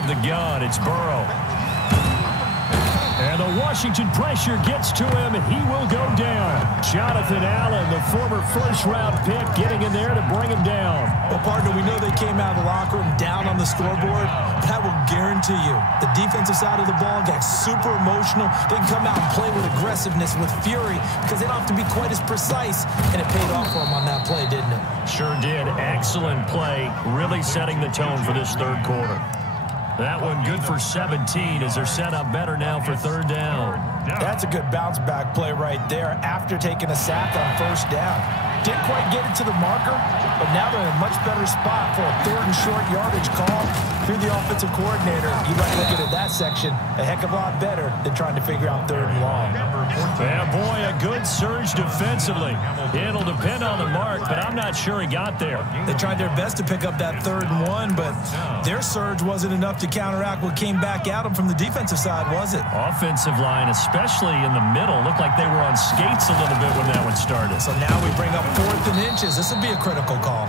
The gun, it's Burrow. And the Washington pressure gets to him. He will go down. Jonathan Allen, the former first-round pick, getting in there to bring him down. Well, partner, we know they came out of the locker room down on the scoreboard. But I will guarantee you, the defensive side of the ball got super emotional. They can come out and play with aggressiveness, with fury, because they don't have to be quite as precise. And it paid off for them on that play, didn't it? Sure did. Excellent play, really setting the tone for this third quarter. That one good for 17 as they're set up better now for 3rd down. That's a good bounce-back play right there after taking a sack on 1st down. Didn't quite get it to the marker, but now they're in a much better spot for a 3rd and short yardage call through the offensive coordinator. You like looking at that section a heck of a lot better than trying to figure out 3rd and long. Yeah, boy, a good surge defensively. It'll depend on the mark, but I'm not sure he got there. They tried their best to pick up that 3rd and 1, but their surge wasn't enough to counteract what came back at them from the defensive side, was it? Offensive line, especially in the middle, looked like they were on skates a little bit when that one started. So now we bring up 4th and inches. This will be a critical call.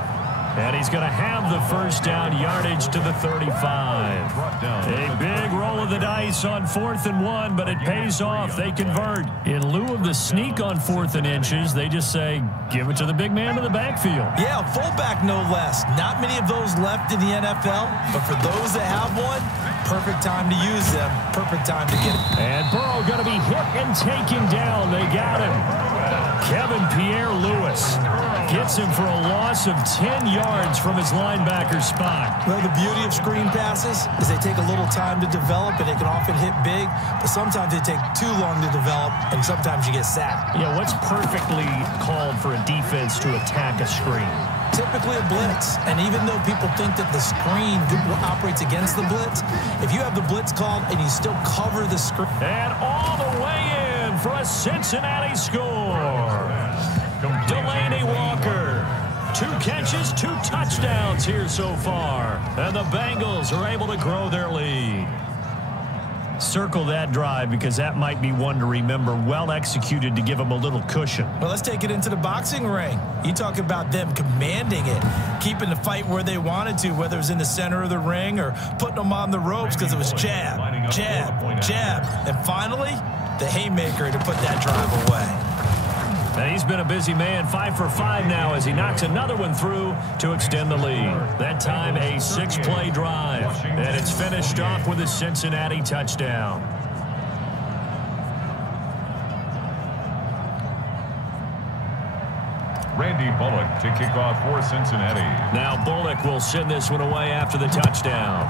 And he's going to have the 1st down, yardage to the 35. A big roll of the dice on 4th and 1, but it pays off. They convert. In lieu of the sneak on 4th and inches, they just say, give it to the big man in the backfield. Yeah, fullback no less. Not many of those left in the NFL, but for those that have one, perfect time to use them. Perfect time to get it. And Burrow going to be hit and taken down. They got him. Kevin Pierre-Louis gets him for a loss of 10 yards from his linebacker spot. Well, the beauty of screen passes is they take a little time to develop, and they can often hit big, but sometimes they take too long to develop, and sometimes you get sacked. Yeah, what's perfectly called for a defense to attack a screen? Typically a blitz, and even though people think that the screen operates against the blitz, if you have the blitz called and you still cover the screen. And all the way in for a Cincinnati score. Delaney Walker. 2 catches, 2 touchdowns here so far. And the Bengals are able to grow their lead. Circle that drive because that might be one to remember. Well executed to give them a little cushion. Well, let's take it into the boxing ring. You talk about them commanding it, keeping the fight where they wanted to, whether it was in the center of the ring or putting them on the ropes because it was jab, jab, jab. And finally, the haymaker to put that drive away. And he's been a busy man, 5 for 5 now as he knocks another one through to extend the lead. That time a 6-play drive. And it's finished off with a Cincinnati touchdown. Randy Bullock to kick off for Cincinnati. Now Bullock will send this one away after the touchdown.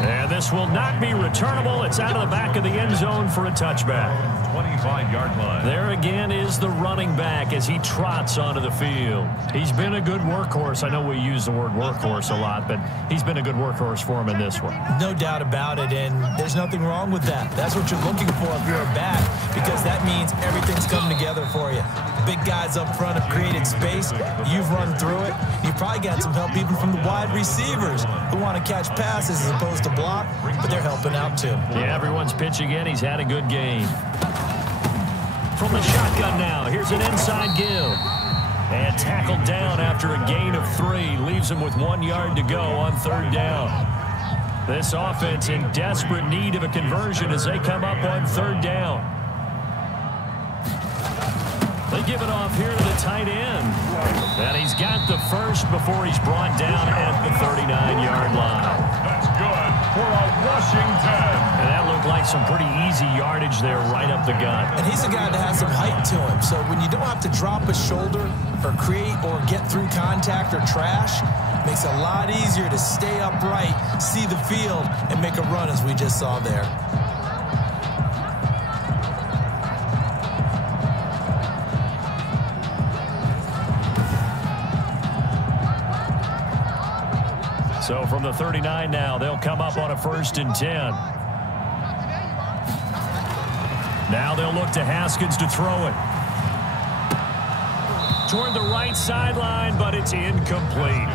And this will not be returnable. It's out of the back of the end zone for a touchback. 25-yard line. There again is the running back as he trots onto the field. He's been a good workhorse. I know we use the word workhorse a lot, but he's been a good workhorse for him in this one. No doubt about it, and there's nothing wrong with that. That's what you're looking for if you're a back, because that means everything's coming together for you. Big guys up front have created space. You've run through it. You've probably got some help even from the wide receivers who want to catch passes as opposed to block, but they're helping out too. Yeah, everyone's pitching in. He's had a good game. From the shotgun now, here's an inside give. And tackled down after a gain of 3. Leaves him with 1 yard to go on 3rd down. This offense in desperate need of a conversion as they come up on 3rd down. They give it off here to the tight end. And he's got the first before he's brought down at the 39-yard line. That's good for a Washington. And that looked like some pretty easy yardage there right up the gut. And he's a guy that has some height to him. So when you don't have to drop a shoulder or create or get through contact or trash, it makes it a lot easier to stay upright, see the field, and make a run as we just saw there. So from the 39 now, they'll come up on a 1st and 10. Now they'll look to Haskins to throw it. Toward the right sideline, but it's incomplete.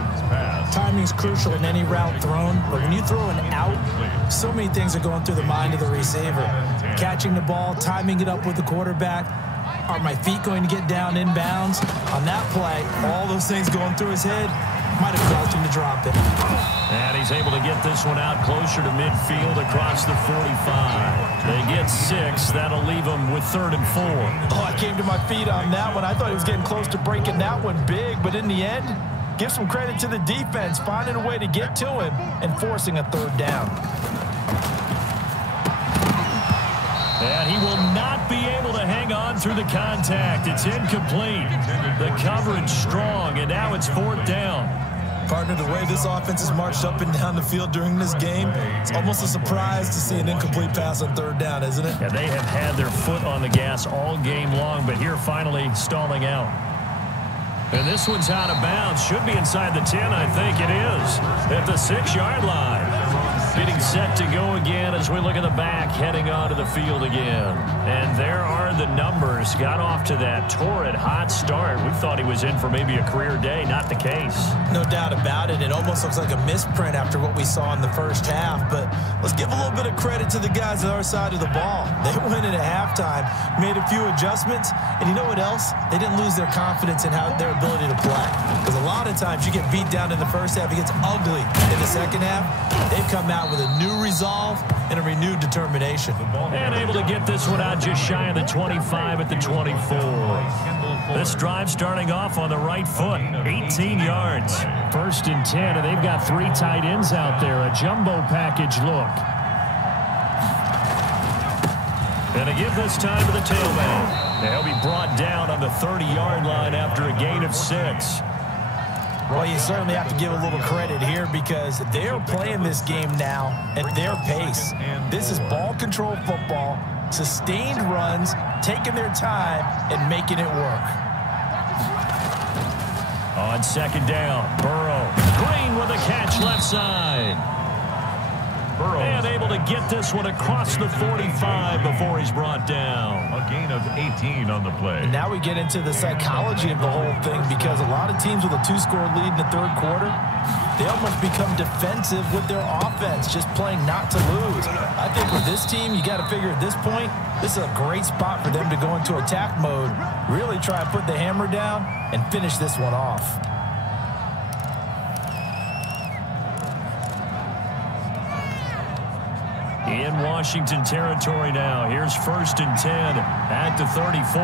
Timing's crucial in any route thrown, but when you throw an out, so many things are going through the mind of the receiver. Catching the ball, timing it up with the quarterback. Are my feet going to get down inbounds? On that play, all those things going through his head might have caused him to drop it. And he's able to get this one out closer to midfield across the 45. They get 6. That'll leave them with 3rd and 4. Oh, I came to my feet on that one. I thought he was getting close to breaking that one big, but in the end, give some credit to the defense, finding a way to get to him and forcing a 3rd down. And he will not be able to hang on through the contact. It's incomplete. The coverage strong, and now it's 4th down. Partner, the way this offense has marched up and down the field during this game, it's almost a surprise to see an incomplete pass on 3rd down, isn't it? Yeah, they have had their foot on the gas all game long, but here finally stalling out. And this one's out of bounds. Should be inside the 10, I think it is. At the 6-yard line. Getting set to go again as we look at the back, heading onto the field again. And there are the numbers. Got off to that torrid hot start. We thought he was in for maybe a career day. Not the case. No doubt about it. It almost looks like a misprint after what we saw in the first half. But let's give a little bit of credit to the guys on our side of the ball. They went in at halftime, made a few adjustments, and you know what else? They didn't lose their confidence in their ability to play. Because a lot of times you get beat down in the first half, it gets ugly in the second half. They've come out with a new resolve and a renewed determination. And able to get this one out just shy of the 25 at the 24. This drive starting off on the right foot, 18 yards. 1st and 10, and they've got 3 tight ends out there. A jumbo package look. And to give this time to the tailback. They'll be brought down on the 30-yard line after a gain of 6. Well, you certainly have to give a little credit here because they're playing this game now at their pace. This is ball control football, sustained runs, taking their time, and making it work. On 2nd down, Burrow. Green with a catch left side. And able to get this one across the 45 before he's brought down. A gain of 18 on the play. And now we get into the psychology of the whole thing because a lot of teams with a 2-score lead in the 3rd quarter, they almost become defensive with their offense, just playing not to lose. I think with this team, you got to figure at this point, this is a great spot for them to go into attack mode, really try and put the hammer down and finish this one off. In Washington territory now. Here's 1st and 10 at the 34.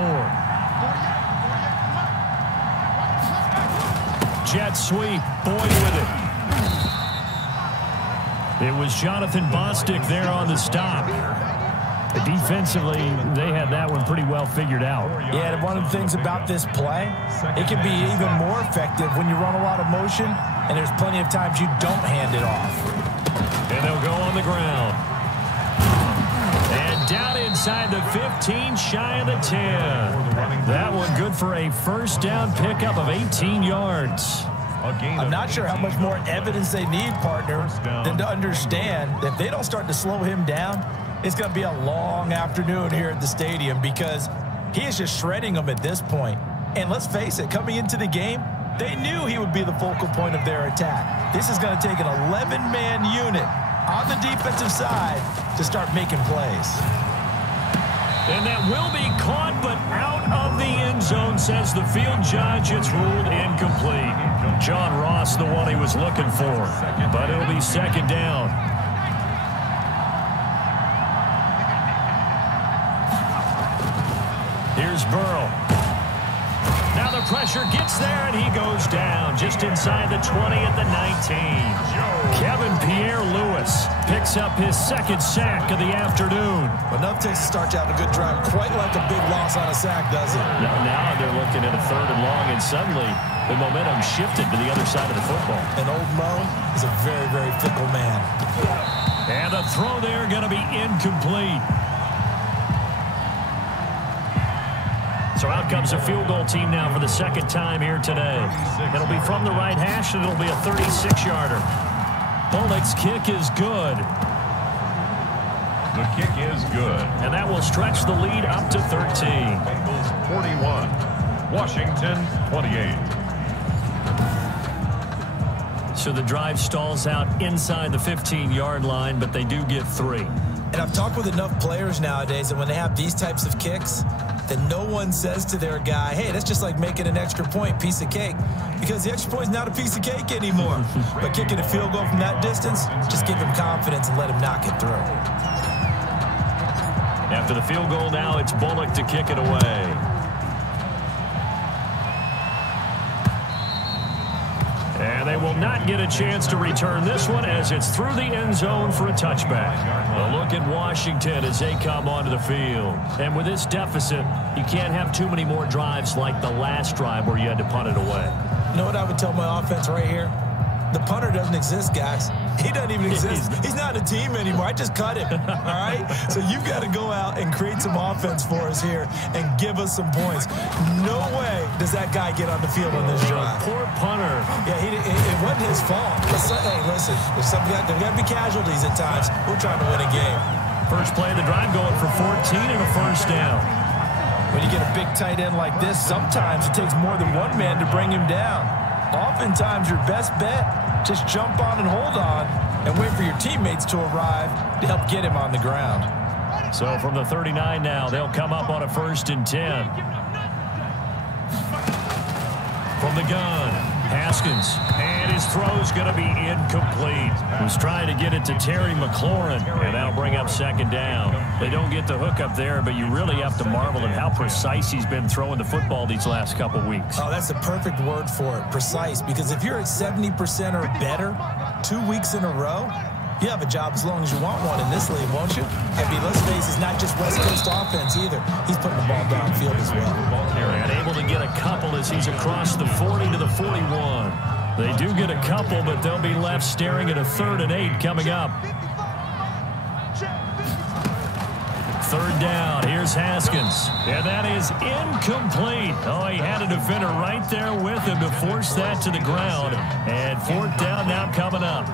Jet sweep. Boyd with it. It was Jonathan Bostic there on the stop. Defensively, they had that one pretty well figured out. Yeah, and one of the things about this play, it can be even more effective when you run a lot of motion and there's plenty of times you don't hand it off. And they'll go on the ground. And down inside the 15, shy of the 10. That one good for a first down pickup of 18 yards. I'm not sure how much more evidence they need, partner, than to understand that if they don't start to slow him down, it's going to be a long afternoon here at the stadium because he is just shredding them at this point. And let's face it, coming into the game, they knew he would be the focal point of their attack. This is going to take an 11-man unit on the defensive side to start making plays. And that will be caught, but out of the end zone, says the field judge. It's ruled incomplete. John Ross, the one he was looking for. But it'll be second down. Here's Burrow. Now the pressure gets there, and he goes down just inside the 20 at the 19. Kevin Pierre-Louis picks up his second sack of the afternoon. Enough to start out a good drive, quite like a big loss on a sack, does it? Now they're looking at a 3rd and long, and suddenly the momentum shifted to the other side of the football. And old Mo is a very, very fickle man. And the throw there going to be incomplete. So out comes a field goal team now for the second time here today. It'll be from the right hash, and it'll be a 36-yarder. Bullock's kick is good. The kick is good. And that will stretch the lead up to 13. Bengals 41, Washington 28. So the drive stalls out inside the 15-yard line, but they do get 3. And I've talked with enough players nowadays that when they have these types of kicks, that no one says to their guy, hey, that's just like making an extra point, piece of cake. Because the extra point is not a piece of cake anymore. But kicking a field goal from that distance, just give him confidence and let him knock it through. After the field goal now, it's Bullock to kick it away. And they will not get a chance to return this one as it's through the end zone for a touchback. A look at Washington as they come onto the field. And with this deficit, you can't have too many more drives like the last drive where you had to punt it away. You know what I would tell my offense right here? The punter doesn't exist, guys. He doesn't even exist. He's not a team anymore. I just cut him, all right? So you've got to go out and create some offense for us here and give us some points. No way does that guy get on the field on this drive. Poor punter. Yeah, it wasn't his fault. Hey, listen, there's got to be casualties at times. We're trying to win a game. First play of the drive going for 14 and a first down. When you get a big tight end like this, sometimes it takes more than one man to bring him down. Oftentimes, your best bet, just jump on and hold on and wait for your teammates to arrive to help get him on the ground. So from the 39 now, they'll come up on a 1st and 10. From the gun, Haskins, and his throw's going to be incomplete. Was trying to get it to Terry McLaurin, and that'll bring up 2nd down. They don't get the hook up there, but you really have to marvel at how precise he's been throwing the football these last couple weeks. Oh, that's the perfect word for it, precise, because if you're at 70% or better 2 weeks in a row, you have a job as long as you want one in this league, won't you? I mean, let's face it, it's not just West Coast offense either. He's putting the ball downfield as well. And able to get a couple as he's across the 40 to the 41. They do get a couple, but they'll be left staring at a 3rd and 8 coming up. 3rd down. Here's Haskins. And that is incomplete. Oh, he had a defender right there with him to force that to the ground. And 4th down now coming up.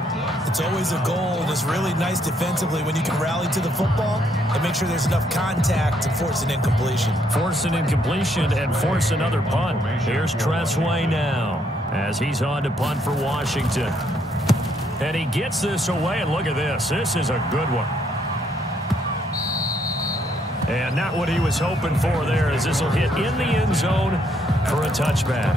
It's always a goal, and it's really nice defensively when you can rally to the football and make sure there's enough contact to force an incompletion. Force an incompletion and force another punt. Here's Tressway now as he's on to punt for Washington. And he gets this away, and look at this. This is a good one. And not what he was hoping for there, as this will hit in the end zone for a touchback.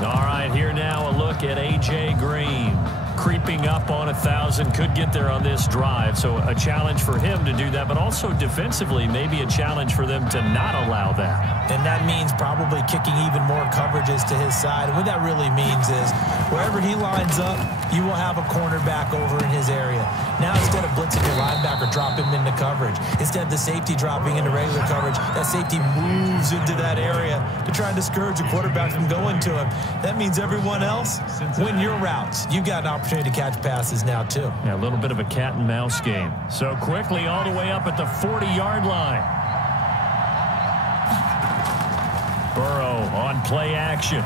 All right, here now a look at A.J. Green. Creeping up on 1,000, could get there on this drive. So a challenge for him to do that, but also defensively, maybe a challenge for them to not allow that. And that means probably kicking even more coverages to his side. And what that really means is wherever he lines up, you will have a cornerback over in his area. Now, instead of blitzing your linebacker, drop him into coverage. Instead of the safety dropping into regular coverage, that safety moves into that area to try and discourage the quarterback from going to him. That means everyone else, win your routes. You've got an opportunity opportunity to catch passes now, too. Yeah, a little bit of a cat and mouse game. So quickly all the way up at the 40-yard line. Burrow on play action.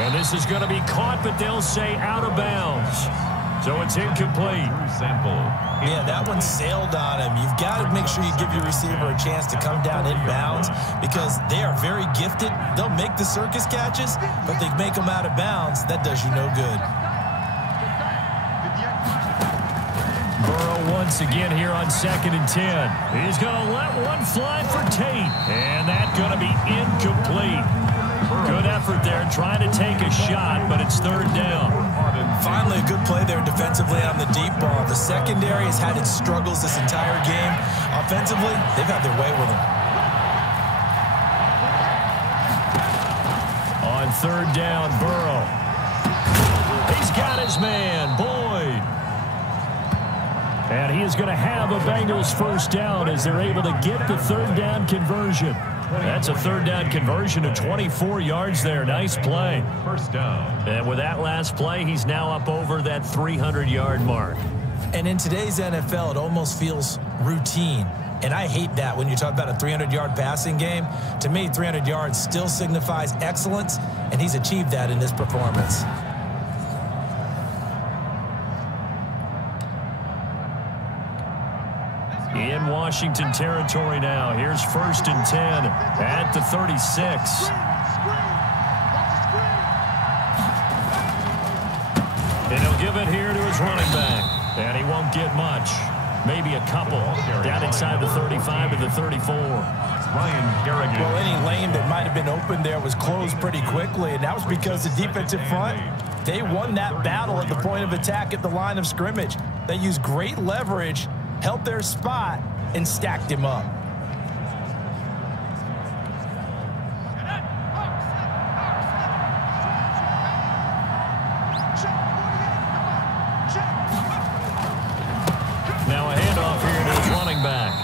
And this is going to be caught, but they'll say out of bounds. So it's incomplete. Yeah, that one sailed on him. You've got to make sure you give your receiver a chance to come down in bounds because they are very gifted. They'll make the circus catches, but they make them out of bounds. That does you no good. Burrow once again here on 2nd and 10. He's going to let one fly for Tate, and that's going to be incomplete. Good effort there, trying to take a shot, but it's 3rd down. Finally, a good play there defensively on the deep ball. The secondary has had its struggles this entire game. Offensively, they've had their way with them. On 3rd down, Burrow. He's got his man, Boyd. And he is going to have a Bengals 1st down as they're able to get the 3rd down conversion. That's a 3rd down conversion of 24 yards there. Nice play. 1st down. And with that last play, he's now up over that 300-yard mark. And in today's NFL, it almost feels routine. And I hate that when you talk about a 300-yard passing game. To me, 300 yards still signifies excellence, and he's achieved that in this performance. In Washington territory now. Here's 1st and 10 at the 36. And he'll give it here to his running back. And he won't get much. Maybe a couple. Down inside the 35 to the 34. Well, any lane that might have been open there was closed pretty quickly, and that was because the defensive front, they won that battle at the point of attack at the line of scrimmage. They used great leverage, held their spot, and stacked him up. Now a handoff here to his running back.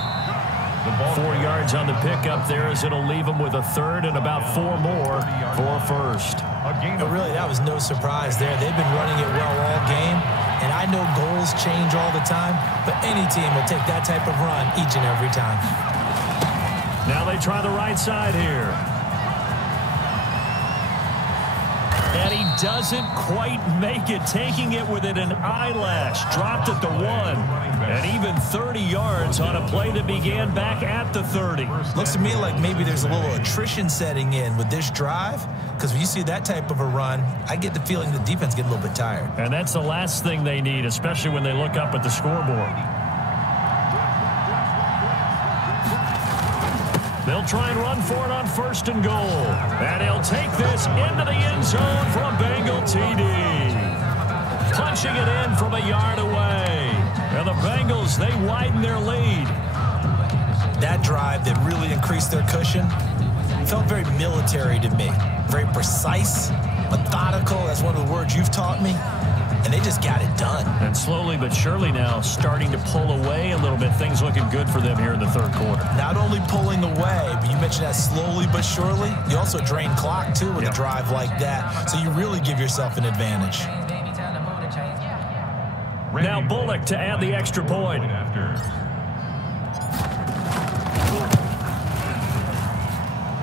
4 yards on the pickup there as it'll leave him with a 3rd and about 4 more for 1st. But really, that was no surprise there. They've been running it well all game. And I know goals change all the time, but any team will take that type of run each and every time. Now they try the right side here. And he doesn't quite make it, taking it within an eyelash. Dropped at the 1. And even 30 yards on a play that began back at the 30. Looks to me like maybe there's a little attrition setting in with this drive, because when you see that type of a run, I get the feeling the defense getting a little bit tired. And that's the last thing they need, especially when they look up at the scoreboard. They'll try and run for it on 1st and goal. And he'll take this into the end zone for a Bengal TD. Punching it in from a yard away. And the Bengals, they widen their lead. That drive that really increased their cushion felt very military to me. Very precise, methodical. That's one of the words you've taught me. And they just got it done. And slowly but surely now starting to pull away a little bit. Things looking good for them here in the 3rd quarter. Not only pulling away, but you mentioned that slowly but surely. You also drain clock, too, with a drive like that. So you really give yourself an advantage. Now Bullock to add the extra point.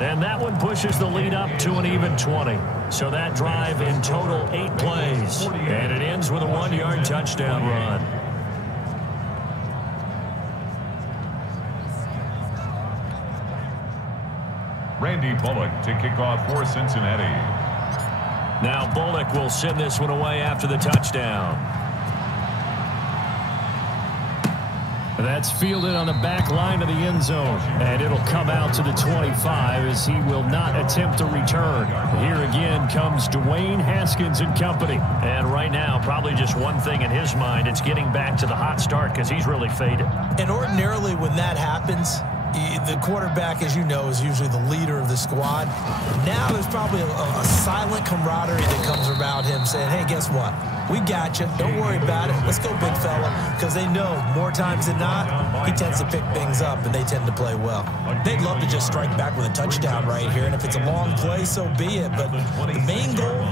And that one pushes the lead up to an even 20. So that drive in total 8 plays. And it ends with a 1-yard touchdown run. Randy Bullock to kick off for Cincinnati. Now Bullock will send this one away after the touchdown. That's fielded on the back line of the end zone. And it'll come out to the 25 as he will not attempt to return. Here again comes Dwayne Haskins and company. And right now, probably just one thing in his mind. It's getting back to the hot start because he's really faded. And ordinarily when that happens, the quarterback, as you know, is usually the leader of the squad. Now there's probably a silent camaraderie that comes about him saying, hey, guess what? We got you. Don't worry about it. Let's go, big fella. Because they know more times than not, he tends to pick things up, and they tend to play well. They'd love to just strike back with a touchdown right here, and if it's a long play, so be it. But the main goal,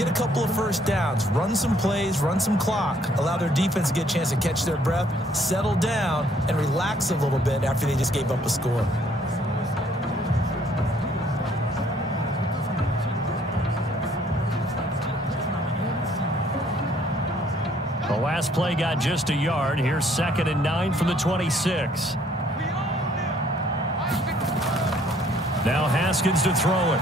get a couple of first downs, run some plays, run some clock, allow their defense to get a chance to catch their breath, settle down, and relax a little bit after they just gave up a score. The last play got just a yard. Here's 2nd and 9 from the 26. Now Haskins to throw it.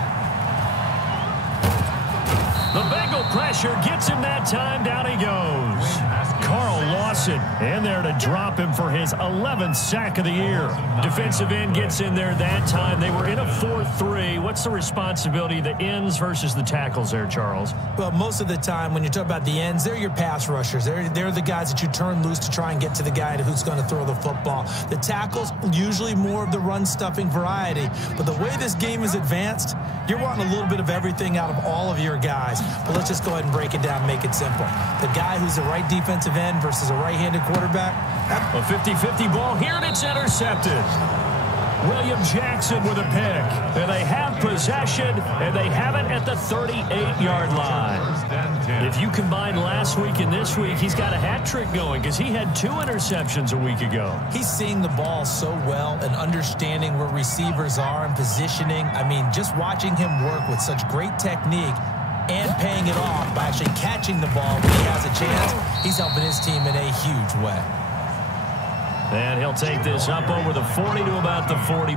The Bengal pressure gets him that time. Down he goes. Carl Lawson in there to drop him for his 11th sack of the year. Defensive end gets in there that time. They were in a 4-3. What's the responsibility of the ends versus the tackles there, Charles? Well, most of the time when you talk about the ends, they're your pass rushers. They're the guys that you turn loose to try and get to the guy who's going to throw the football. The tackles, usually more of the run-stuffing variety. But the way this game is advanced, you're wanting a little bit of everything out of all of your guys. But let's just go ahead and break it down and make it simple. The guy who's a right defensive end versus a right-handed quarterback. A 50-50 ball here, and it's intercepted. William Jackson with a pick. And they have possession, and they have it at the 38-yard line. If you combine last week and this week, he's got a hat trick going because he had 2 interceptions a week ago. He's seeing the ball so well and understanding where receivers are and positioning. I mean, just watching him work with such great technique and paying it off by actually catching the ball when he has a chance, he's helping his team in a huge way. And he'll take this up over the 40 to about the 40.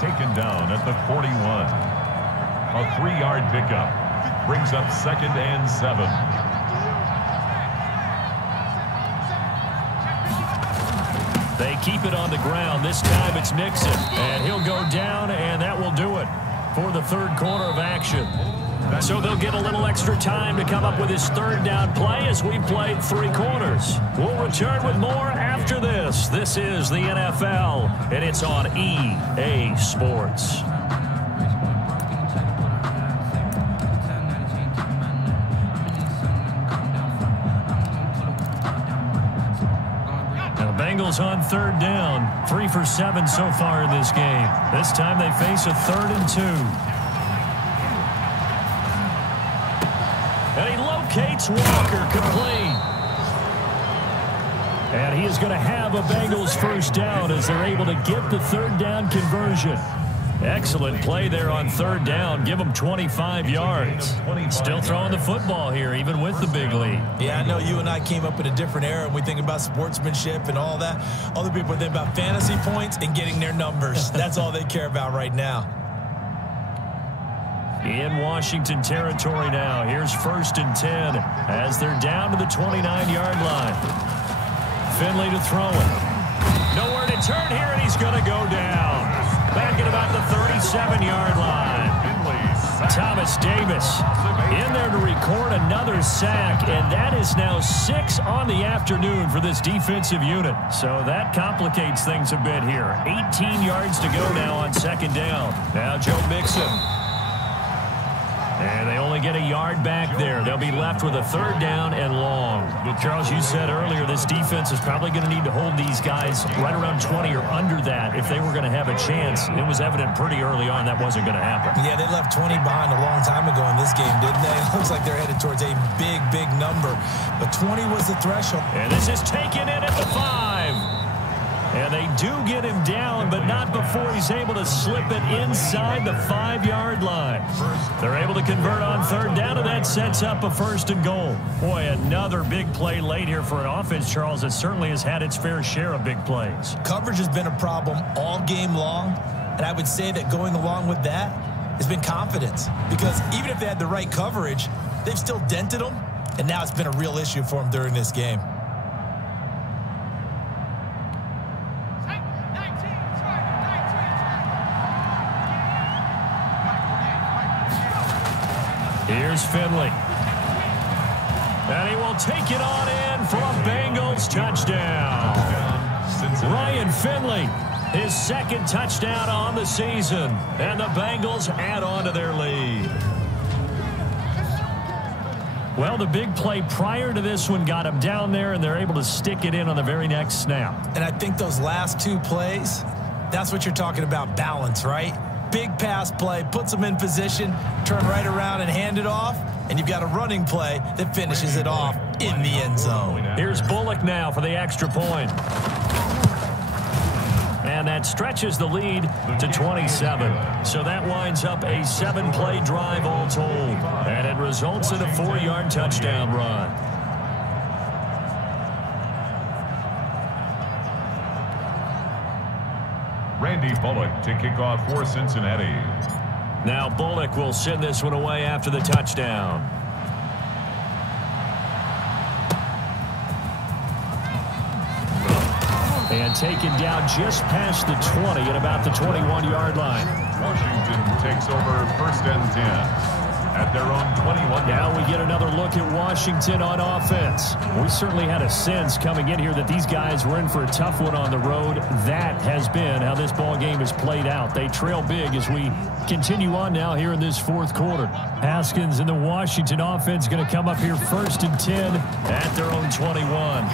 Taken down at the 41. A 3-yard pickup brings up 2nd and 7. They keep it on the ground. This time it's Nixon, and he'll go down, and that will do it for the 3rd quarter of action. So they'll get a little extra time to come up with his 3rd down play as we played 3 quarters. We'll return with more after this. This is the NFL, and it's on EA Sports. Now the Bengals on 3rd down. 3 for 7 so far in this game. This time they face a 3rd and 2. And he locates Walker, complete. And he is going to have a Bengals 1st down as they're able to get the 3rd down conversion. Excellent play there on 3rd down. Give them 25 yards. Still throwing the football here, even with the big lead. Yeah, I know you and I came up in a different era, and we think about sportsmanship and all that. Other people think about fantasy points and getting their numbers. That's all they care about right now. In Washington territory now. Here's 1st and 10 as they're down to the 29-yard line. Finley to throw it. Nowhere to turn here, and he's going to go down. Back at about the 37-yard line. Thomas Davis in there to record another sack, and that is now 6 on the afternoon for this defensive unit. So that complicates things a bit here. 18 yards to go now on 2nd down. Now Joe Mixon. And they only get a yard back there. They'll be left with a 3rd down and long. Charles, you said earlier this defense is probably going to need to hold these guys right around 20 or under that if they were going to have a chance. It was evident pretty early on that wasn't going to happen. Yeah, they left 20 behind a long time ago in this game, didn't they? It looks like they're headed towards a big, big number. But 20 was the threshold. And this is taken in at the 5. And they do get him down, but not before he's able to slip it inside the 5-yard line. They're able to convert on 3rd down, and that sets up a 1st and goal. Boy, another big play late here for an offense, Charles, that certainly has had its fair share of big plays. Coverage has been a problem all game long, and I would say that going along with that has been confidence. Because even if they had the right coverage, they've still dented them, and now it's been a real issue for them during this game. Here's Finley. And he will take it on in for a Bengals touchdown. Ryan Finley, his second touchdown on the season. And the Bengals add on to their lead. Well, the big play prior to this one got him down there, and they're able to stick it in on the very next snap. And I think those last two plays, that's what you're talking about, balance, right? Big pass play, puts them in position, turn right around and hand it off, and you've got a running play that finishes it off in the end zone. Here's Bullock now for the extra point. And that stretches the lead to 27. So that winds up a 7-play drive all told. And it results in a 4-yard touchdown run. Randy Bullock to kick off for Cincinnati. Now Bullock will send this one away after the touchdown. And taken down just past the 20 at about the 21-yard line. Washington takes over 1st and 10 at their own 21. Now we get another look at Washington on offense. We certainly had a sense coming in here that these guys were in for a tough one on the road. That has been how this ball game has played out. They trail big as we continue on now here in this 4th quarter. Haskins and the Washington offense going to come up here 1st and 10 at their own 21.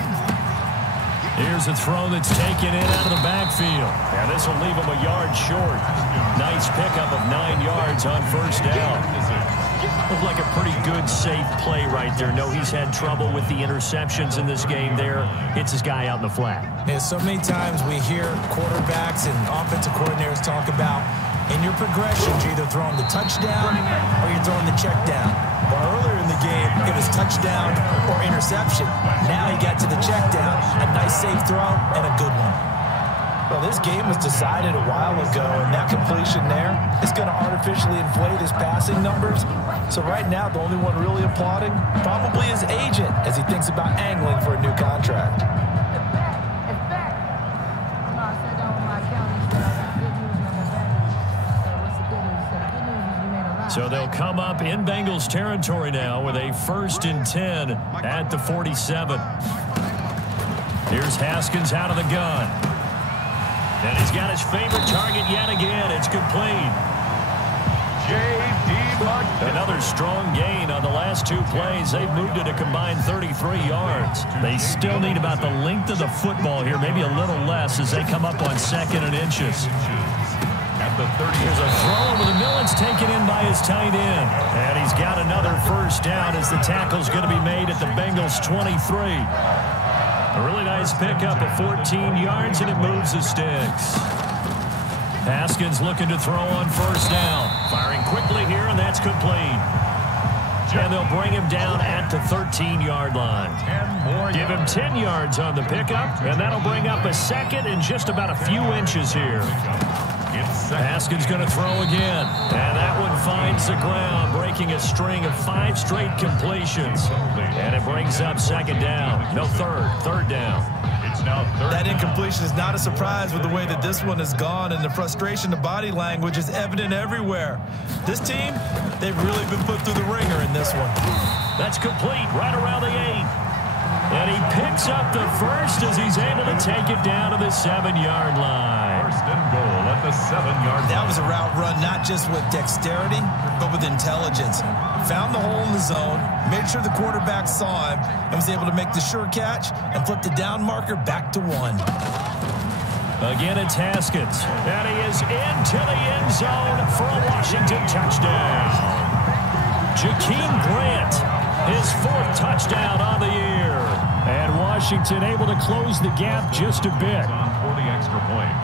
Here's a throw that's taken in out of the backfield. And this will leave him a yard short. Nice pickup of 9 yards on 1st down. Looked like a pretty good, safe play right there. No, he's had trouble with the interceptions in this game there. Hits his guy out in the flat. Yeah, so many times we hear quarterbacks and offensive coordinators talk about in your progressions, you're either throwing the touchdown or you're throwing the check down. Well, earlier in the game, it was touchdown or interception. Now he got to the check down. A nice safe throw and a good one. Well, this game was decided a while ago, and that completion there is going to artificially inflate his passing numbers. So right now, the only one really applauding probably his agent as he thinks about angling for a new contract. So they'll come up in Bengals territory now with a 1st and 10 at the 47. Here's Haskins out of the gun. And he's got his favorite target yet again. It's complete. Another strong gain on the last 2 plays. They've moved it a combined 33 yards. They still need about the length of the football here, maybe a little less as they come up on 2nd and inches. Here's a throw over the middle. It's taken in by his tight end. And he's got another 1st down as the tackle's going to be made at the Bengals 23. A really nice pickup of 14 yards, and it moves the sticks. Haskins looking to throw on 1st down. Firing quickly here, and that's complete. And they'll bring him down at the 13-yard line. Give him 10 yards on the pickup, and that'll bring up a 2nd and just about a few inches here. Haskins going to throw again. And that one finds the ground, breaking a string of 5 straight completions. And it brings up 2nd down. No, 3rd down. That incompletion is not a surprise with the way that this one has gone, and the frustration, the body language is evident everywhere. This team, they've really been put through the ringer in this one. That's complete right around the 8. And he picks up the 1st as he's able to take it down to the 7-yard line. 1st and goal at the 7-yard line. That was a route run not just with dexterity, but with intelligence. Found the hole in the zone, made sure the quarterback saw him, and was able to make the sure catch and flip the down marker back to 1. Again, it's Haskins. And he is into the end zone for a Washington touchdown. Jakeem Grant, his 4th touchdown on the year. And Washington able to close the gap just a bit. For the extra point.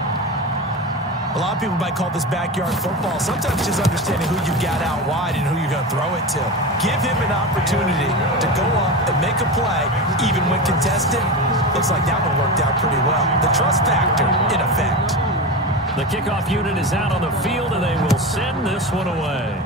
A lot of people might call this backyard football. Sometimes just understanding who you got out wide and who you're going to throw it to. Give him an opportunity to go up and make a play, even when contested. Looks like that one worked out pretty well. The trust factor in effect. The kickoff unit is out on the field, and they will send this one away.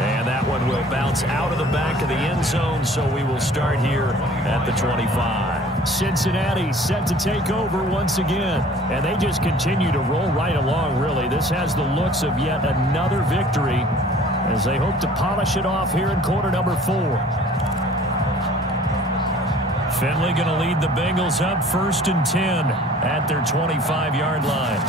And that one will bounce out of the back of the end zone, so we will start here at the 25. Cincinnati set to take over once again, and they just continue to roll right along, really. defensively, this has the looks of yet another victory as they hope to polish it off here in quarter number 4. Finley going to lead the Bengals up 1st and 10 at their 25-yard line.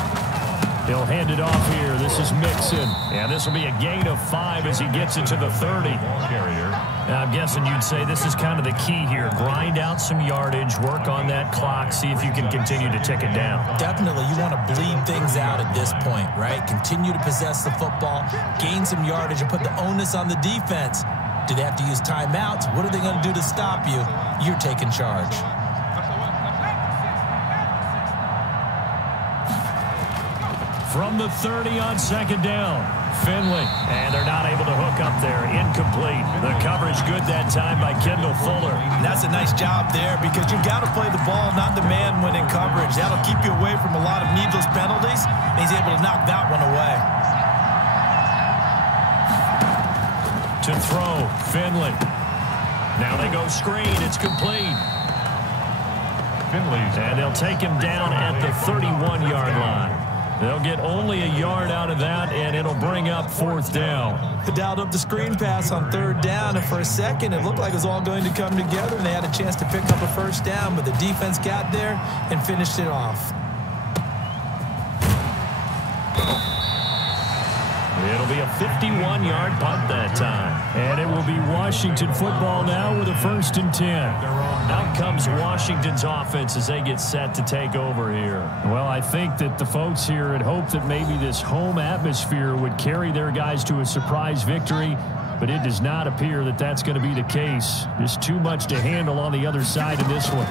He'll hand it off here. This is Mixon. And this will be a gain of 5 as he gets it to the 30. Now, I'm guessing you'd say this is kind of the key here. Grind out some yardage, work on that clock, see if you can continue to tick it down. Definitely. You want to bleed things out at this point, right? Continue to possess the football, gain some yardage, and put the onus on the defense. Do they have to use timeouts? What are they going to do to stop you? You're taking charge. From the 30 on 2nd down, Finley. And they're not able to hook up there. Incomplete. The coverage good that time by Kendall Fuller. That's a nice job there because you've got to play the ball, not the man when in coverage. That'll keep you away from a lot of needless penalties. And he's able to knock that one away. To throw, Finley. Now they go screen. It's complete. Finley. And they'll take him down at the 31-yard line. They'll get only a yard out of that, and it'll bring up 4th down. They dialed up the screen pass on 3rd down, and for a second, it looked like it was all going to come together, and they had a chance to pick up a 1st down, but the defense got there and finished it off. It'll be a 51-yard punt that time. And it will be Washington football now with a 1st and 10. Out comes Washington's offense as they get set to take over here. Well, I think that the folks here had hoped that maybe this home atmosphere would carry their guys to a surprise victory, but it does not appear that that's going to be the case. There's too much to handle on the other side of this one.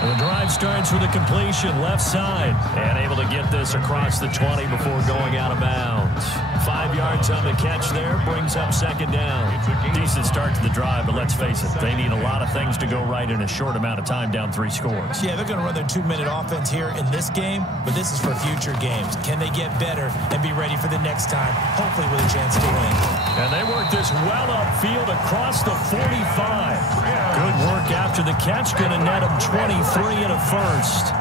And the drive starts with a completion left side and able to get this across the 20 before going out of bounds. 5 yards on the catch there brings up 2nd down. Decent start to the drive, but let's face it, they need a lot of things to go right in a short amount of time down 3 scores. Yeah, they're going to run their 2-minute offense here in this game, but this is for future games. Can they get better and be ready for the next time, hopefully with a chance to win? And they work this well upfield across the 45. Good work after the catch, going to net them 23 and a 1st.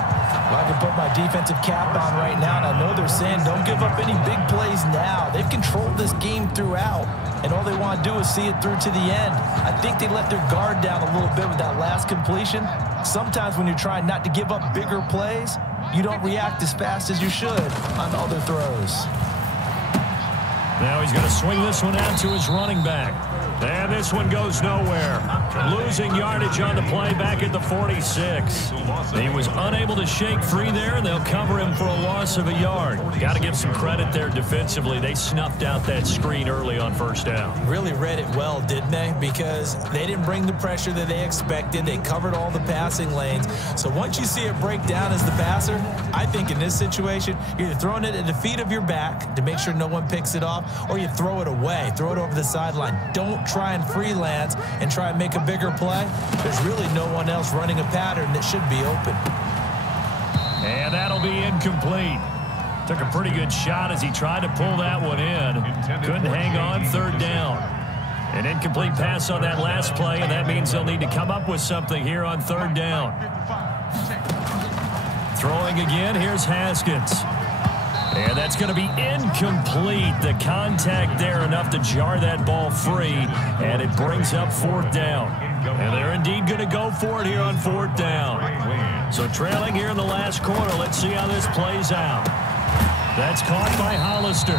Well, I can put my defensive cap on right now, and I know they're saying don't give up any big plays now. They've controlled this game throughout, and all they want to do is see it through to the end. I think they let their guard down a little bit with that last completion. Sometimes when you're trying not to give up bigger plays, you don't react as fast as you should on other throws. Now he's going to swing this one out to his running back. And this one goes nowhere. Losing yardage on the play back at the 46. He was unable to shake free there, and they'll cover him for a loss of a yard. Got to give some credit there defensively. They snuffed out that screen early on 1st down. Really read it well, didn't they? Because they didn't bring the pressure that they expected. They covered all the passing lanes. So once you see it break down as the passer, I think in this situation, you're either throwing it at the feet of your back to make sure no one picks it off, or you throw it away. Throw it over the sideline. Don't try and freelance and try and make a bigger play. There's really no one else running a pattern that should be open. And that'll be incomplete. Took a pretty good shot as he tried to pull that one in. Couldn't hang on 3rd down. An incomplete pass on that last play, and that means they'll need to come up with something here on 3rd down. Throwing again, here's Haskins. And that's going to be incomplete. The contact there enough to jar that ball free, and it brings up 4th down. And they're indeed going to go for it here on 4th down. So trailing here in the last quarter, let's see how this plays out. That's caught by Hollister.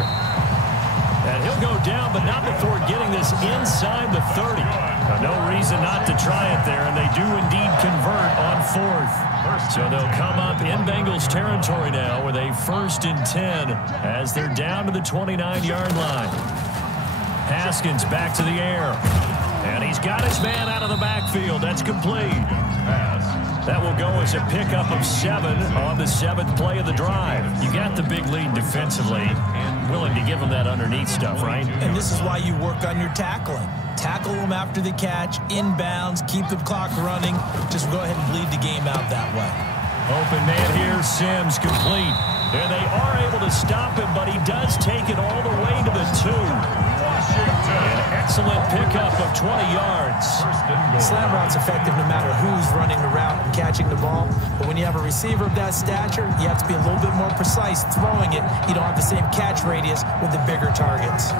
And he'll go down, but not before getting this inside the 30. No reason not to try it there, and they do indeed convert on 4th. So they'll come up in Bengals territory now with a 1st and 10 as they're down to the 29-yard line. Haskins back to the air. And he's got his man out of the backfield. That's complete. That will go as a pickup of 7 on the 7th play of the drive. You got the big lead defensively and willing to give them that underneath stuff, right? And this is why you work on your tackling. Tackle them after the catch, inbounds, keep the clock running. Just go ahead and bleed the game out that way. Open man here, Sims complete. And they are able to stop him, but he does take it all the way to the 2. An excellent pickup of 20 yards. Slam route's effective no matter who's running the route and catching the ball. But when you have a receiver of that stature, you have to be a little bit more precise throwing it. You don't have the same catch radius with the bigger targets.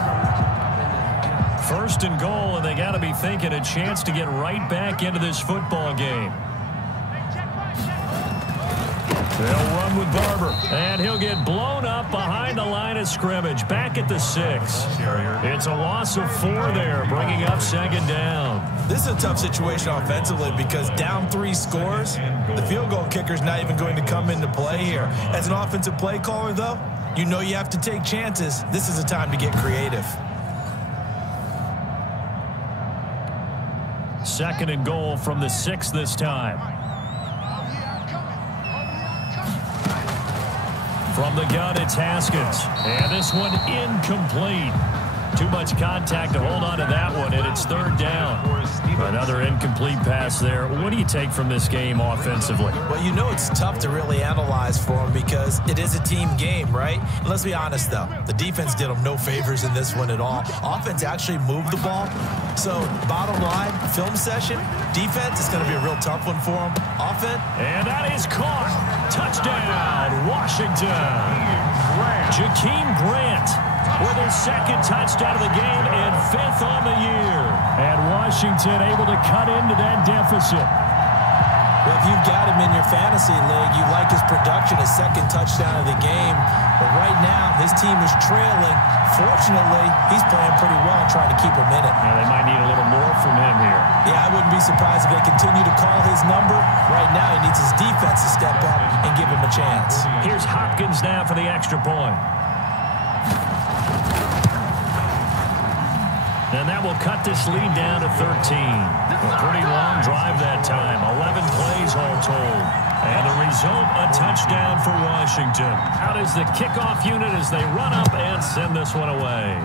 First and goal, and they got to be thinking a chance to get right back into this football game. They'll run with Barber, and he'll get blown up behind the line of scrimmage, back at the 6. It's a loss of 4 there, bringing up second down. This is a tough situation offensively because down 3 scores, the field goal kicker's not even going to come into play here. As an offensive play caller, though, you know you have to take chances. This is a time to get creative. Second and goal from the 6 this time. From the gun, it's Haskins. And this one incomplete. Too much contact to hold on to that one, and it's third down. Another incomplete pass there. What do you take from this game offensively? Well, you know it's tough to really analyze for them because it is a team game, right? And let's be honest, though. The defense did them no favors in this one at all. Offense actually moved the ball. So, bottom line, film session, defense is going to be a real tough one for them. Offense. And that is caught. Touchdown, Washington. Jakeem Grant with his second touchdown of the game and 5th on the year. And Washington able to cut into that deficit. Well, if you've got him in your fantasy league, you like his production, his second touchdown of the game. But right now, his team is trailing. Fortunately, he's playing pretty well and trying to keep him in it. Yeah, they might need a little more from him here. Yeah, I wouldn't be surprised if they continue to call his number. Right now, he needs his defense to step up and give him a chance. Here's Hopkins now for the extra point. And that will cut this lead down to 13. A pretty long drive that time. 11 plays all told. And the result, a touchdown for Washington. Out is the kickoff unit as they run up and send this one away.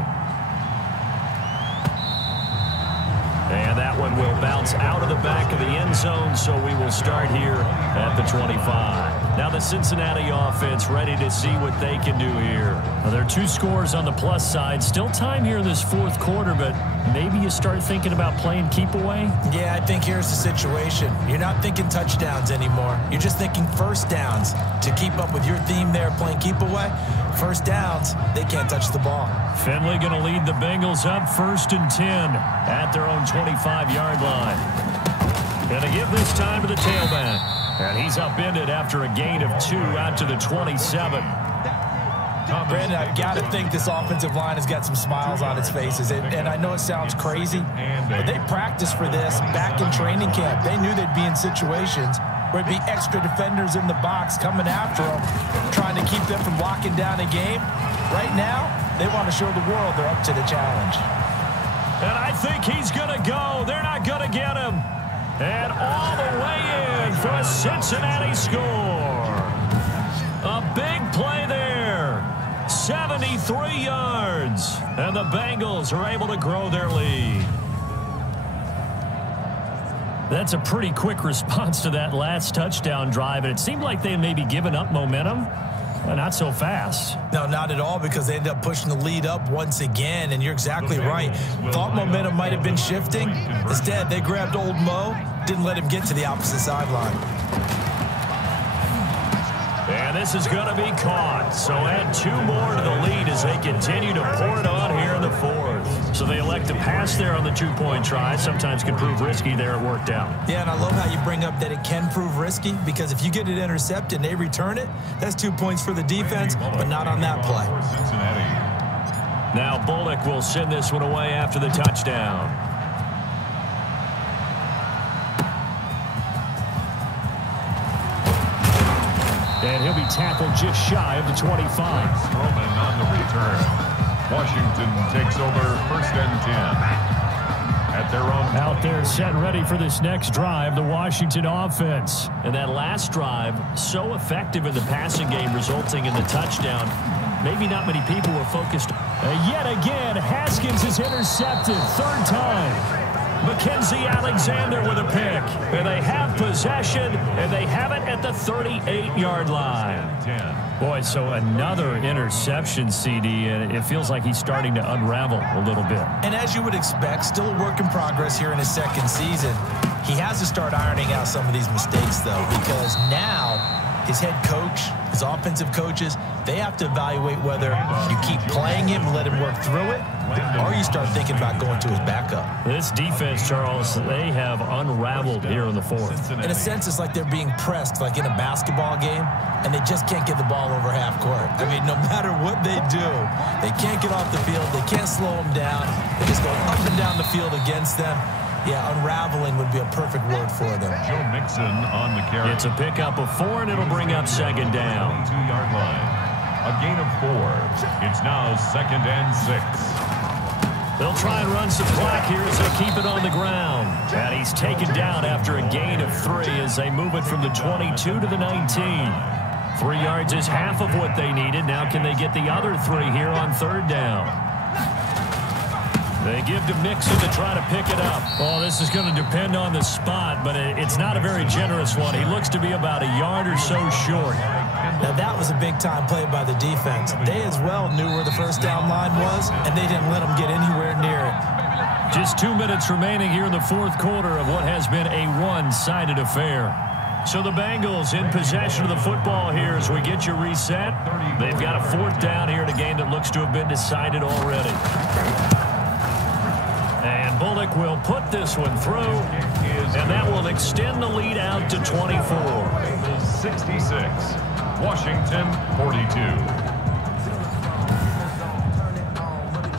And that one will bounce out of the back of the end zone, so we will start here at the 25. Now the Cincinnati offense ready to see what they can do here. Now there are 2 scores on the plus side. Still time here in this 4th quarter, but maybe you start thinking about playing keep away? Yeah, I think here's the situation. You're not thinking touchdowns anymore. You're just thinking first downs. To keep up with your theme there, playing keep away, first downs, they can't touch the ball. Finley going to lead the Bengals up 1st and 10 at their own 25-yard line. Going to give this time to the tailback. And he's upended after a gain of 2 out to the 27. Brandon, I've got to think this offensive line has got some smiles on its faces. And I know it sounds crazy, but they practiced for this back in training camp. They knew they'd be in situations where it'd be extra defenders in the box coming after them, trying to keep them from locking down a game. Right now, they want to show the world they're up to the challenge. And I think he's going to go. They're not going to get him. And all the way in for a Cincinnati score. A big play there. 73 yards. And the Bengals are able to grow their lead. That's a pretty quick response to that last touchdown drive. And it seemed like they had maybe given up momentum. Well, not so fast. No, not at all, because they ended up pushing the lead up once again, and you're exactly right. Thought momentum might have been shifting. Instead, they grabbed old Mo, didn't let him get to the opposite sideline. And this is going to be caught. So add 2 more to the lead as they continue to pour it on here in the 4th. So they elect to pass there on the 2-point try. Sometimes can prove risky there. It worked out. Yeah, and I love how you bring up that it can prove risky, because if you get it intercepted and they return it, that's 2 points for the defense, but not on that play. Now Bullock will send this one away after the touchdown. And he'll be tackled just shy of the 25. Roman on the return. Washington takes over 1st and 10. At their own. Out there set and ready for this next drive, the Washington offense. And that last drive, so effective in the passing game, resulting in the touchdown. Maybe not many people were focused. Yet again, Haskins is intercepted. 3rd time. Mackenzie Alexander with a pick. And they have possession, and they have it at the 38-yard line. Boy, so another interception, CD, and it feels like he's starting to unravel a little bit. And as you would expect, still a work in progress here in his second season. He has to start ironing out some of these mistakes, though, because now his head coach, his offensive coaches, they have to evaluate whether you keep playing him and let him work through it, or you start thinking about going to his backup. This defense, Charles, they have unraveled here in the fourth. In a sense, it's like they're being pressed, like in a basketball game, and they just can't get the ball over half court. I mean, no matter what they do, they can't get off the field. They can't slow them down. They're just going up and down the field against them. Yeah, unraveling would be a perfect word for them. Joe Mixon on the carry. It's a pickup of 4, and it'll bring up second down. 2-yard line. A gain of 4. It's now 2nd and 6. They'll try and run some clock here as they keep it on the ground. And he's taken down after a gain of 3 as they move it from the 22 to the 19. 3 yards is half of what they needed. Now can they get the other 3 here on 3rd down? They give to Mixon to try to pick it up. Oh, this is going to depend on the spot, but it's not a very generous one. He looks to be about a yard or so short. Now, that was a big-time play by the defense. They as well knew where the first down line was, and they didn't let them get anywhere near it. Just 2 minutes remaining here in the fourth quarter of what has been a one-sided affair. So the Bengals in possession of the football here as we get you reset. They've got a 4th down here in a game that looks to have been decided already. And Bullock will put this one through, and that will extend the lead out to 24. 66, Washington 42.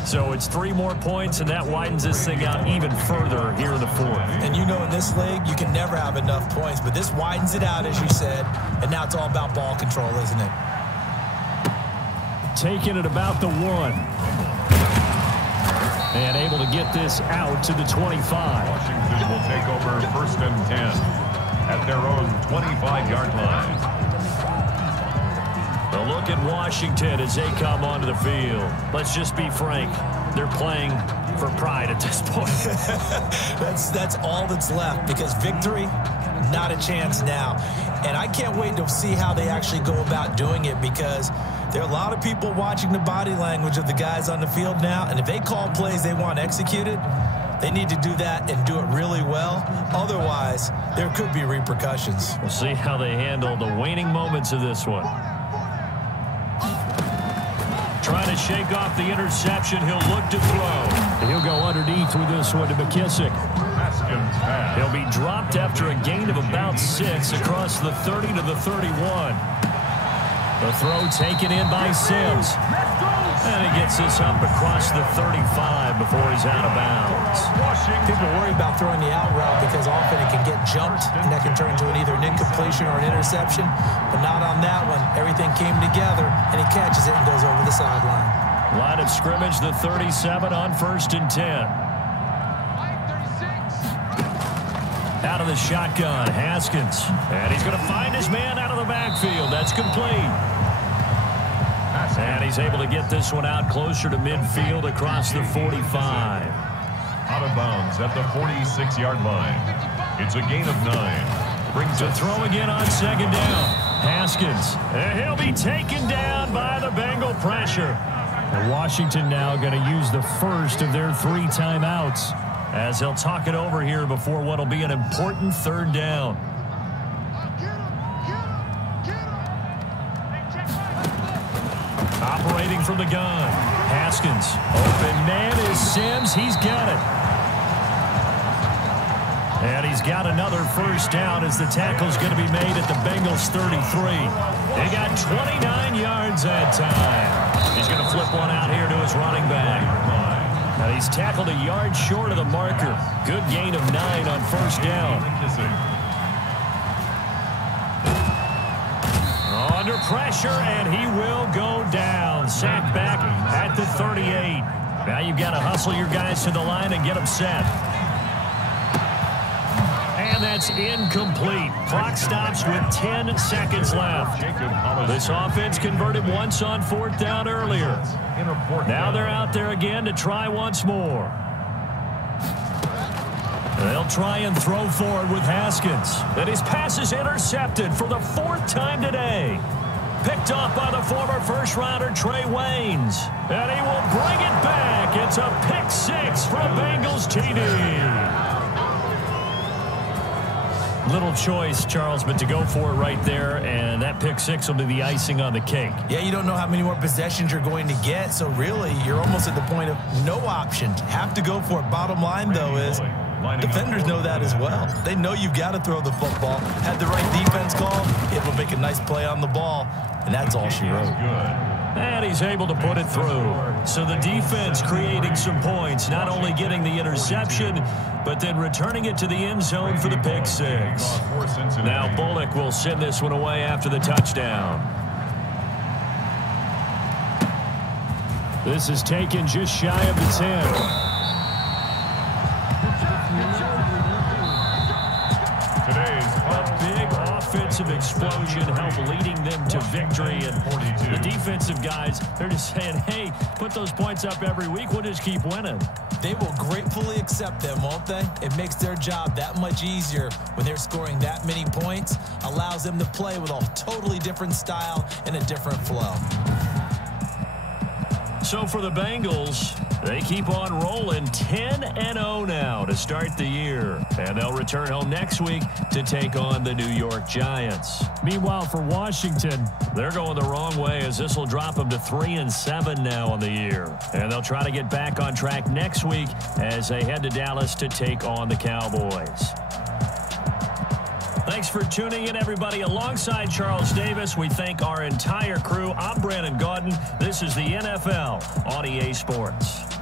So it's 3 more points, and that widens this thing out even further here in the fourth. And you know, in this league, you can never have enough points, but this widens it out, as you said, and now it's all about ball control, isn't it? Taking it about the 1. And able to get this out to the 25. Washington will take over 1st and 10 at their own 25-yard line. A look at Washington as they come onto the field. Let's just be frank. They're playing for pride at this point. That's all that's left, because victory, not a chance now. And I can't wait to see how they actually go about doing it, because there are a lot of people watching the body language of the guys on the field now, and if they call plays they want executed, they need to do that and do it really well. Otherwise, there could be repercussions. We'll see how they handle the waning moments of this one. Trying to shake off the interception. He'll look to throw. He'll go underneath with this one to McKissick. He'll be dropped after a gain of about 6 across the 30 to the 31. The throw taken in by Sims. And he gets this up across the 35 before he's out of bounds. People worry about throwing the out route because often it can get jumped, and that can turn into either an incompletion or an interception. But not on that one. Everything came together, and he catches it and goes over the sideline. Line of scrimmage, the 37 on 1st and 10. Out of the shotgun, Haskins. And he's going to find his man out of the backfield. That's complete. And he's able to get this one out closer to midfield across the 45. Out of bounds at the 46-yard line. It's a gain of 9. Brings to throw again on 2nd down. Haskins. And he'll be taken down by the Bengal pressure. And Washington now going to use the first of their 3 timeouts as they'll talk it over here before what will be an important 3rd down. Operating from the gun. Haskins. Open man is Sims. He's got it. And he's got another 1st down as the tackle's going to be made at the Bengals 33. They got 29 yards that time. He's going to flip one out here to his running back. Now he's tackled a yard short of the marker. Good gain of 9 on 1st down. Under pressure, and he will go down. Sacked back at the 38. Now you've got to hustle your guys to the line and get them set. And that's incomplete. Clock stops with 10 seconds left. This offense converted once on 4th down earlier. Now they're out there again to try once more. They'll try and throw forward with Haskins. And his pass is intercepted for the 4th time today. Picked off by the former first-rounder Trey Waynes. And he will bring it back. It's a pick 6 for a Bengals TD. Little choice, Charles, but to go for it right there, and that pick 6 will be the icing on the cake. Yeah, you don't know how many more possessions you're going to get, so really you're almost at the point of no option. Have to go for it. Bottom line, though, is defenders know that as well. They know you've got to throw the football. Had the right defense call, it will make a nice play on the ball, and that's all she wrote. And he's able to put it through. So the defense creating some points, not only getting the interception, but then returning it to the end zone for the pick 6. Now Bullock will send this one away after the touchdown. This is taken just shy of the 10. Offensive explosion help leading them to victory, and the defensive guys, they're just saying, hey, put those points up every week, we'll just keep winning. They will gratefully accept them, won't they? It makes their job that much easier when they're scoring that many points, allows them to play with a totally different style and a different flow. So for the Bengals, they keep on rolling 10-0 now to start the year. And they'll return home next week to take on the New York Giants. Meanwhile, for Washington, they're going the wrong way, as this will drop them to 3-7 now on the year. And they'll try to get back on track next week as they head to Dallas to take on the Cowboys. Thanks for tuning in, everybody. Alongside Charles Davis, we thank our entire crew. I'm Brandon Gaudin. This is the NFL on EA Sports.